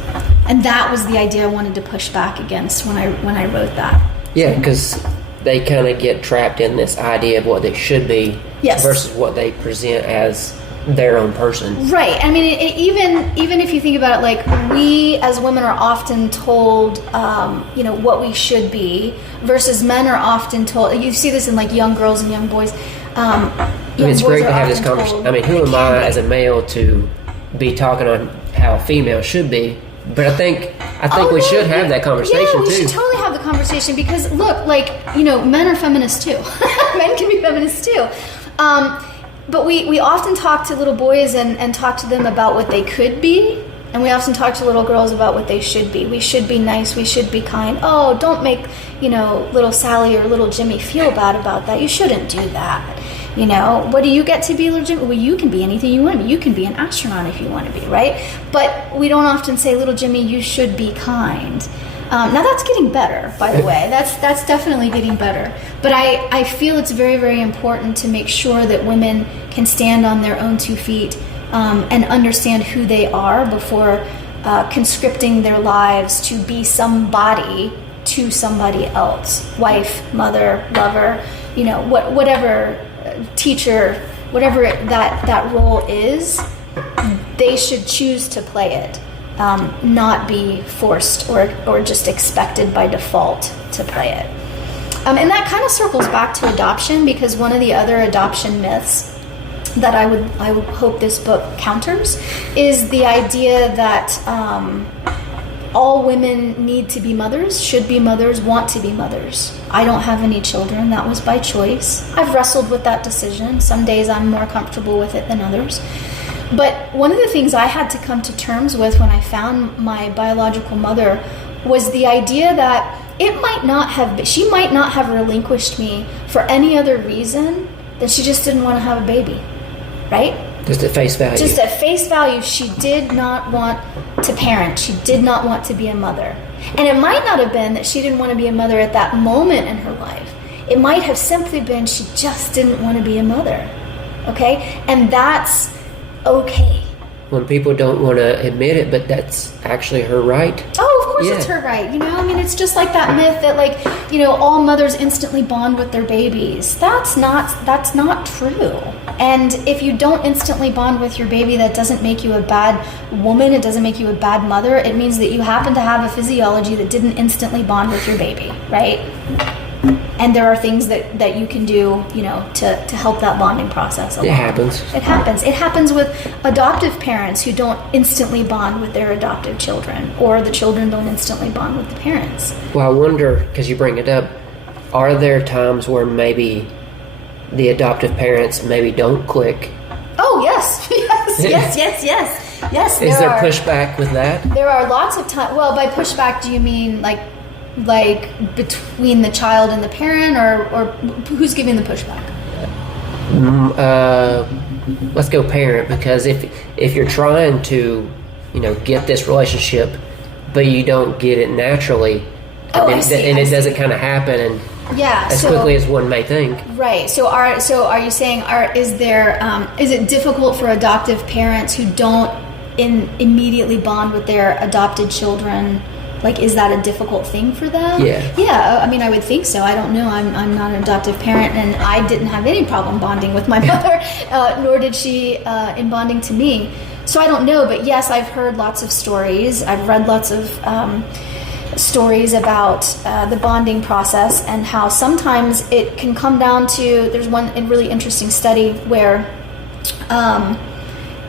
And that was the idea I wanted to push back against when I wrote that. Yeah, because they kind of get trapped in this idea of what they should be versus what they present as their own person. Right. I mean, even if you think about it, like, we as women are often told, you know, what we should be, versus men are often told. You see this in like young girls and young boys. It's great to have this conversation. I mean, who am I as a male to be talking on how a female should be? But I think we should have that conversation too. Yeah, we should totally have the conversation, because look, like, you know, men are feminists too. Men can be feminists too. But we often talk to little boys and talk to them about what they could be, and we often talk to little girls about what they should be. We should be nice, we should be kind. Oh, don't make, you know, little Sally or little Jimmy feel bad about that. You shouldn't do that. You know, what do you get to be, little Jimmy? Well, you can be anything you want to be. You can be an astronaut if you want to be, right? But we don't often say, little Jimmy, you should be kind. Now that's getting better, by the way. That's definitely getting better. But I feel it's very, very important to make sure that women can stand on their own 2 feet and understand who they are before conscripting their lives to be somebody to somebody else. Wife, mother, lover, you know, whatever, teacher, whatever that role is, they should choose to play it. Not be forced or just expected by default to play it. And that kind of circles back to adoption, because one of the other adoption myths that I would hope this book counters is the idea that all women need to be mothers, should be mothers, want to be mothers. I don't have any children. That was by choice. I've wrestled with that decision. Some days I'm more comfortable with it than others. But one of the things I had to come to terms with when I found my biological mother was the idea that she might not have relinquished me for any other reason than she just didn't want to have a baby, right? Just at face value. Just at face value, she did not want to parent. She did not want to be a mother. And it might not have been that she didn't want to be a mother at that moment in her life. It might have simply been she just didn't want to be a mother, okay? And that's okay. When people don't want to admit it, but that's actually her right. Oh, of course it's her right. I mean, it's just like that myth that like, all mothers instantly bond with their babies. That's not true. And if you don't instantly bond with your baby, that doesn't make you a bad woman. It doesn't make you a bad mother. It means that you happen to have a physiology that didn't instantly bond with your baby, right? And there are things that you can do, to help that bonding process along. It happens. It happens. It happens with adoptive parents who don't instantly bond with their adoptive children, or the children don't instantly bond with the parents. Well, I wonder, because you bring it up, are there times where maybe the adoptive parents maybe don't click? Oh, yes. Yes. Is there pushback with that? There are lots of times. Well, by pushback, do you mean like between the child and the parent, or who's giving the pushback? Let's go parent, because if you're trying to get this relationship but you don't get it naturally, it doesn't kind of happen and as quickly as one may think. Right. So are you saying is it difficult for adoptive parents who don't immediately bond with their adopted children? Like, is that a difficult thing for them? Yeah. Yeah, I mean, I would think so. I don't know. I'm not an adoptive parent, and I didn't have any problem bonding with my mother, nor did she in bonding to me. So I don't know, but yes, I've heard lots of stories. I've read lots of stories about the bonding process and how sometimes it can come down to, there's one really interesting study where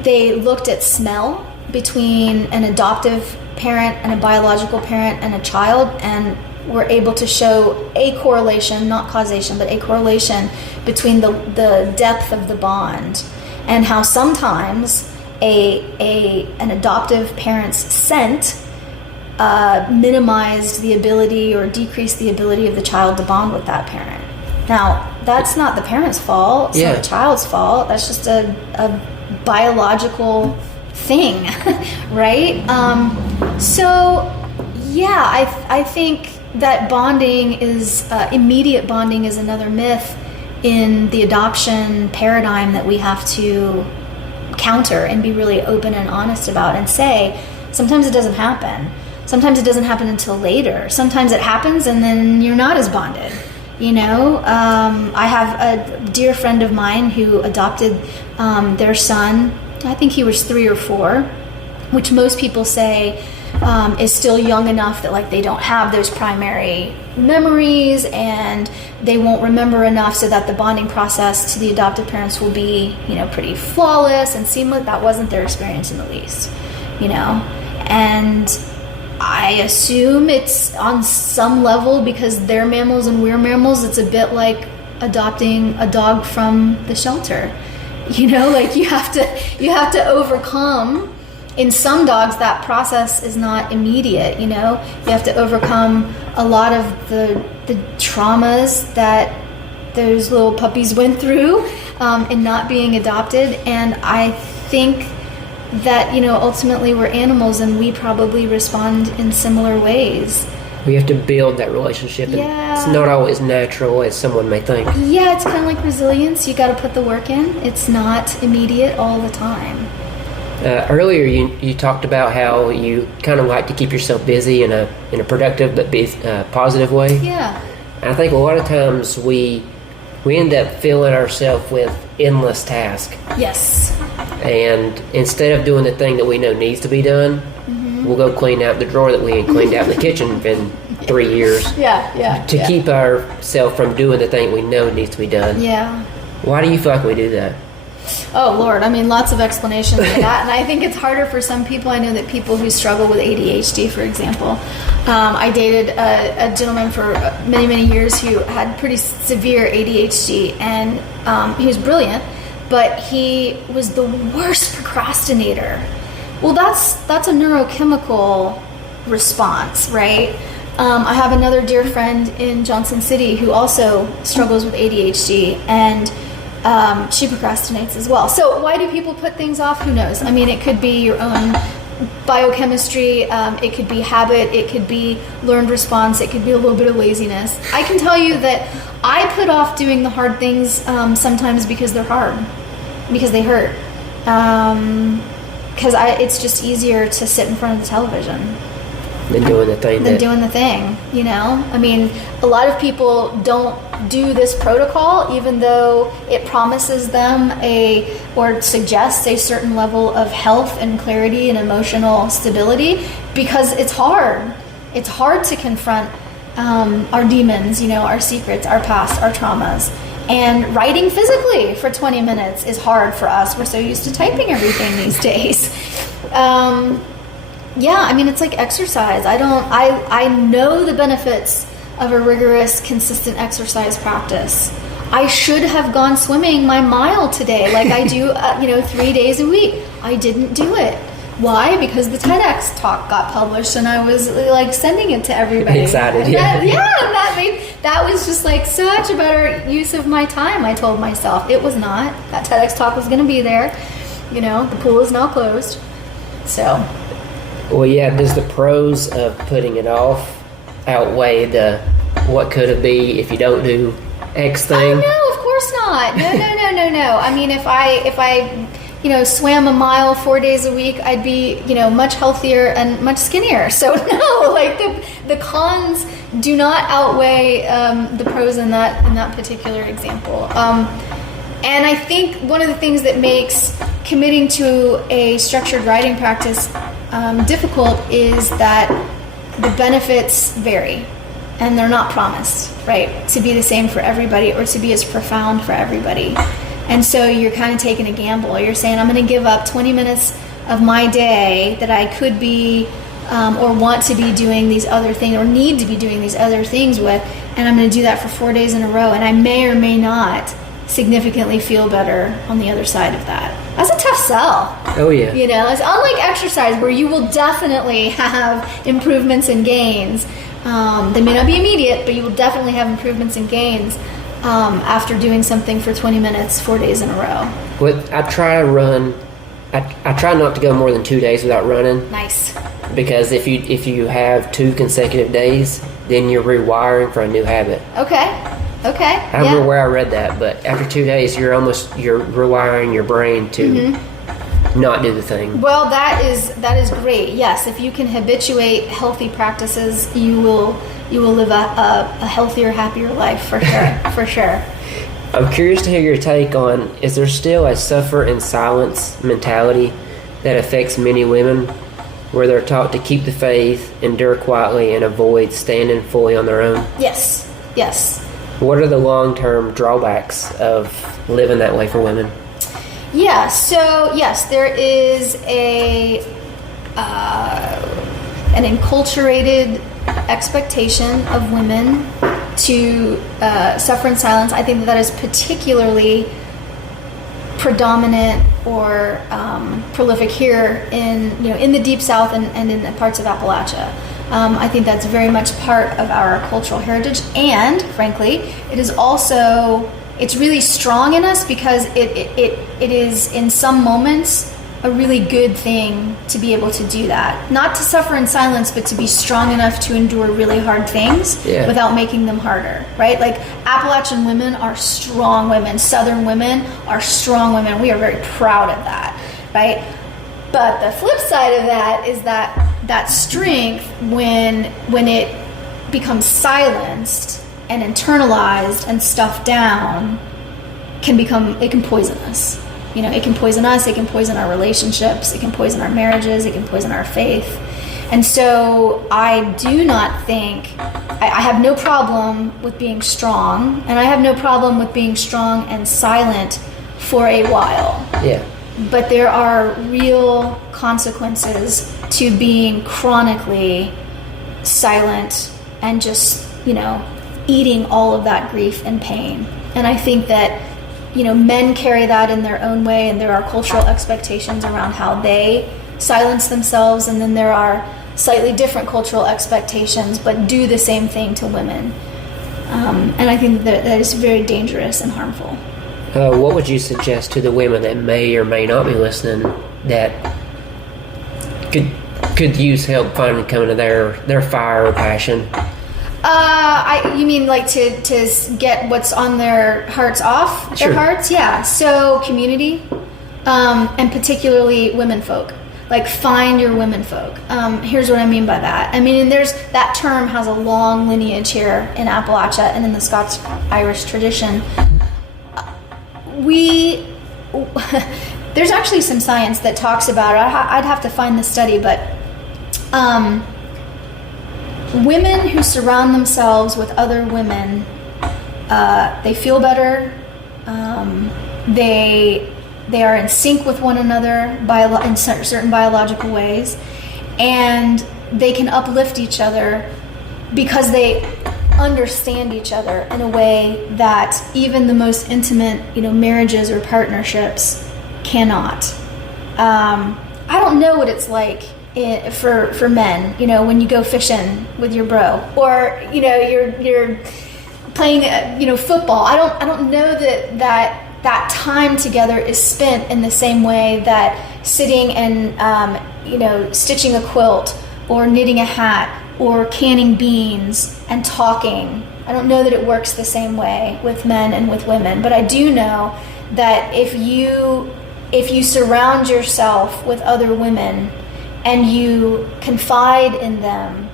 they looked at smell between an adoptive parent and a biological parent and a child, and were able to show a correlation, not causation, but a correlation between the depth of the bond, and how sometimes an adoptive parent's scent minimized the ability or decreased the ability of the child to bond with that parent. Now, that's not the parent's fault, it's not the child's fault, that's just a biological thing, right? I think that bonding is immediate bonding is another myth in the adoption paradigm that we have to counter and be really open and honest about, and say sometimes it doesn't happen. Sometimes it doesn't happen until later. Sometimes it happens and then you're not as bonded. I have a dear friend of mine who adopted their son. I think he was 3 or 4, which most people say is still young enough that like they don't have those primary memories and they won't remember enough so that the bonding process to the adoptive parents will be, pretty flawless and seamless. That wasn't their experience in the least, and I assume it's on some level because they're mammals and we're mammals. It's a bit like adopting a dog from the shelter. Like you have to overcome. In some dogs, that process is not immediate. You have to overcome a lot of the traumas that those little puppies went through in not being adopted. And I think that ultimately we're animals and we probably respond in similar ways. We have to build that relationship, and it's not always natural as someone may think. Yeah, it's kind of like resilience. You got to put the work in. It's not immediate all the time. Earlier, you talked about how you kind of like to keep yourself busy in a productive but positive way. Yeah. I think a lot of times we end up filling ourselves with endless tasks. Yes. And instead of doing the thing that we know needs to be done, we'll go clean out the drawer that we ain't cleaned out in the kitchen in 3 years. To keep ourselves from doing the thing we know needs to be done. Yeah. Why do you feel like we do that? Oh, Lord. I mean, lots of explanations for that. And I think it's harder for some people. I know that people who struggle with ADHD, for example. I dated a gentleman for many, many years who had pretty severe ADHD. And he was brilliant, but he was the worst procrastinator. Well, that's a neurochemical response, right? I have another dear friend in Johnson City who also struggles with ADHD, and she procrastinates as well. So why do people put things off? Who knows? I mean, it could be your own biochemistry, it could be habit, it could be learned response, it could be a little bit of laziness. I can tell you that I put off doing the hard things sometimes because they're hard, because they hurt. Because it's just easier to sit in front of the television. than doing the thing. You know, I mean, a lot of people don't do this protocol, even though it promises them or suggests a certain level of health and clarity and emotional stability, because it's hard. It's hard to confront our demons, you know, our secrets, our past, our traumas. And writing physically for 20 minutes is hard for us. We're so used to typing everything these days. Yeah, I mean, it's like exercise. I know the benefits of a rigorous, consistent exercise practice. I should have gone swimming my mile today, like I do, 3 days a week. I didn't do it. Why? Because the TEDx talk got published and I was like sending it to everybody. Excited, That was just like such a better use of my time, I told myself. It was not. That TEDx talk was going to be there. You know, the pool is now closed. So. Well, yeah, does the pros of putting it off outweigh the what could it be if you don't do X thing? Oh, no, of course not. No. I mean, if I swam a mile 4 days a week, I'd be, much healthier and much skinnier. So no, like the cons do not outweigh the pros in that particular example. And I think one of the things that makes committing to a structured writing practice difficult is that the benefits vary and they're not promised, right, to be the same for everybody or to be as profound for everybody. And so you're kind of taking a gamble. You're saying, I'm going to give up 20 minutes of my day that I could be or want to be doing these other things or need to be doing these other things with, and I'm going to do that for 4 days in a row, and I may or may not significantly feel better on the other side of that. That's a tough sell. Oh, yeah. It's unlike exercise where you will definitely have improvements and gains. They may not be immediate, but you will definitely have improvements and gains after doing something for 20 minutes, 4 days in a row. Well, I try not to go more than 2 days without running. Nice. Because if you have 2 consecutive days, then you're rewiring for a new habit. Okay. I don't know where I read that, but after 2 days, you're rewiring your brain to not do the thing. Well, that is great. Yes, if you can habituate healthy practices, you will live a healthier, happier life for sure. For sure. I'm curious to hear your take on, is there still a suffer in silence mentality that affects many women, where they're taught to keep the faith, endure quietly, and avoid standing fully on their own? Yes. What are the long-term drawbacks of living that way for women? Yeah, so yes, there is an enculturated expectation of women to suffer in silence. I think that is particularly predominant or prolific here in the Deep South and in the parts of Appalachia. I think that's very much part of our cultural heritage, and frankly, it's really strong in us because it is in some moments a really good thing to be able to do that. Not to suffer in silence, but to be strong enough to endure really hard things without making them harder, right? Like Appalachian women are strong women. Southern women are strong women. We are very proud of that, right? But the flip side of that is that strength, when it becomes silenced and internalized and stuffed down, it can poison us. It can poison us, it can poison our relationships, it can poison our marriages, it can poison our faith. And so I do not think, I have no problem with being strong, and I have no problem with being strong and silent for a while. Yeah. But there are real consequences to being chronically silent and just, eating all of that grief and pain. And I think that, men carry that in their own way, and there are cultural expectations around how they silence themselves, and then there are slightly different cultural expectations, but do the same thing to women. And I think that is very dangerous and harmful. What would you suggest to the women that may or may not be listening that could use help coming to their fire or passion? You mean like to get what's on their hearts off their Sure. hearts? Yeah. So community, and particularly women folk. like find your women folk. Here's what I mean by that. I mean, that term has a long lineage here in Appalachia and in the Scots-Irish tradition. There's actually some science that talks about it. I'd have to find the study, but women who surround themselves with other women, they feel better. They are in sync with one another in certain biological ways, and they can uplift each other because they understand each other in a way that even the most intimate, marriages or partnerships cannot. I don't know what it's like for men, when you go fishing with your bro, or you're playing football. I don't know that time together is spent in the same way that sitting and stitching a quilt or knitting a hat or canning beans and talking. I don't know that it works the same way with men and with women, but I do know that if you surround yourself with other women and you confide in them,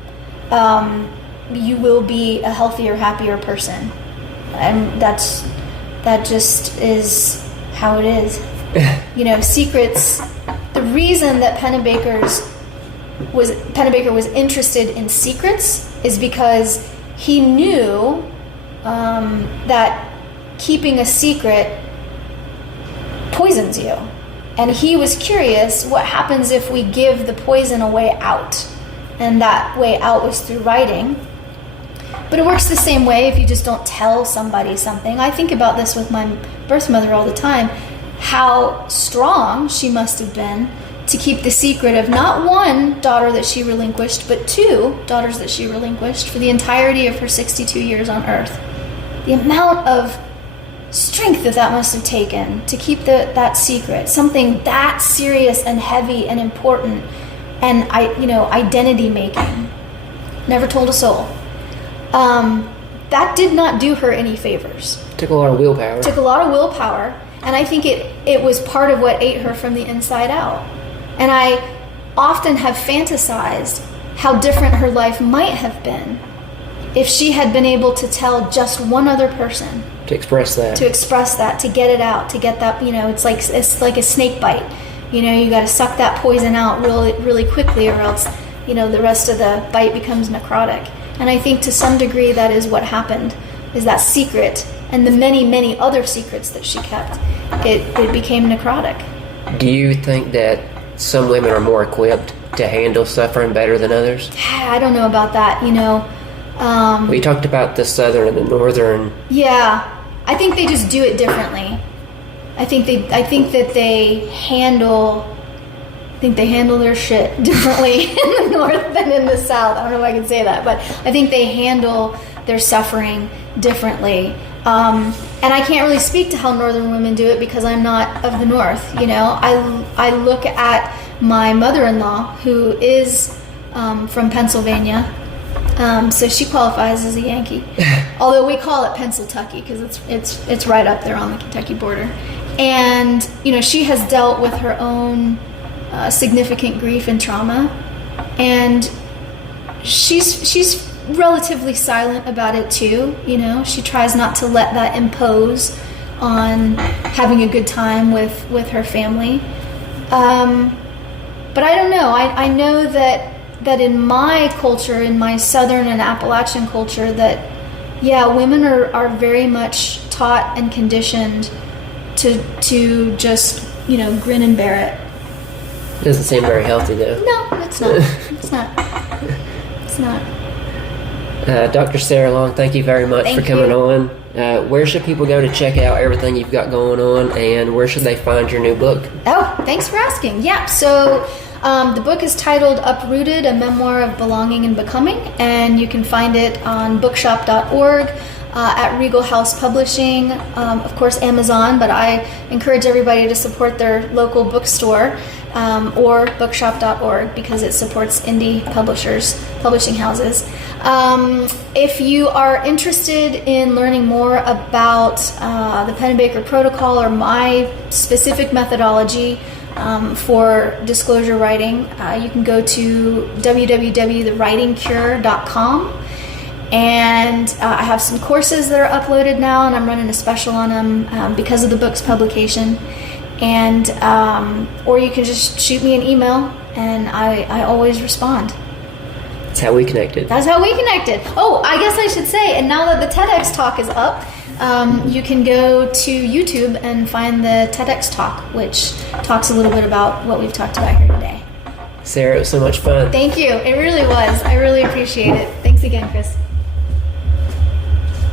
you will be a healthier, happier person. And that just is how it is. Secrets. The reason that Pennebaker was interested in secrets is because he knew that keeping a secret poisons you. And he was curious, what happens if we give the poison a way out? And that way out was through writing. But it works the same way if you just don't tell somebody something. I think about this with my birth mother all the time, how strong she must have been to keep the secret of not one daughter that she relinquished, but 2 daughters that she relinquished for the entirety of her 62 years on earth. The amount of strength that must have taken to keep that secret, something that serious and heavy and important and identity making. Never told a soul. That did not do her any favors. Took a lot of willpower. And I think it was part of what ate her from the inside out. And I often have fantasized how different her life might have been if she had been able to tell just one other person. To express that, to get it out, to get that, it's like a snake bite. You got to suck that poison out really, really quickly, or else, the rest of the bite becomes necrotic. And I think to some degree that is what happened, is that secret and the many, many other secrets that she kept, it became necrotic. Do you think that some women are more equipped to handle suffering better than others? I don't know about that, We talked about the southern and the northern. Yeah, I think they just do it differently. I think that they handle their shit differently in the north than in the south. I don't know if I can say that, but I think they handle their suffering differently. And I can't really speak to how northern women do it because I'm not of the north. I look at my mother-in-law, who is from Pennsylvania. So she qualifies as a Yankee, although we call it Pennsyltucky because it's right up there on the Kentucky border. And she has dealt with her own significant grief and trauma, and she's relatively silent about it too. She tries not to let that impose on having a good time with her family. But I don't know. I know that in my culture, in my Southern and Appalachian culture, that women are very much taught and conditioned to just grin and bear it. Doesn't seem very healthy though. No, it's not. It's not. Dr. Sarah Long, thank you very much for coming on. Where should people go to check out everything you've got going on, and where should they find your new book? Oh, thanks for asking. Yeah, so the book is titled Uprooted, A Memoir of Belonging and Becoming, and you can find it on bookshop.org, at Regal House Publishing, of course Amazon, but I encourage everybody to support their local bookstore, or bookshop.org, because it supports indie publishing houses. If you are interested in learning more about the Pennebaker Protocol or my specific methodology, for disclosure writing, you can go to www.thewritingcure.com. And I have some courses that are uploaded now, and I'm running a special on them because of the book's publication. And or you can just shoot me an email, and I always respond. That's how we connected. That's how we connected. Oh, I guess I should say, and now that the TEDx talk is up, you can go to YouTube and find the TEDx talk, which talks a little bit about what we've talked about here today. Sarah, it was so much fun. Thank you. It really was. I really appreciate it. Thanks again, Chris.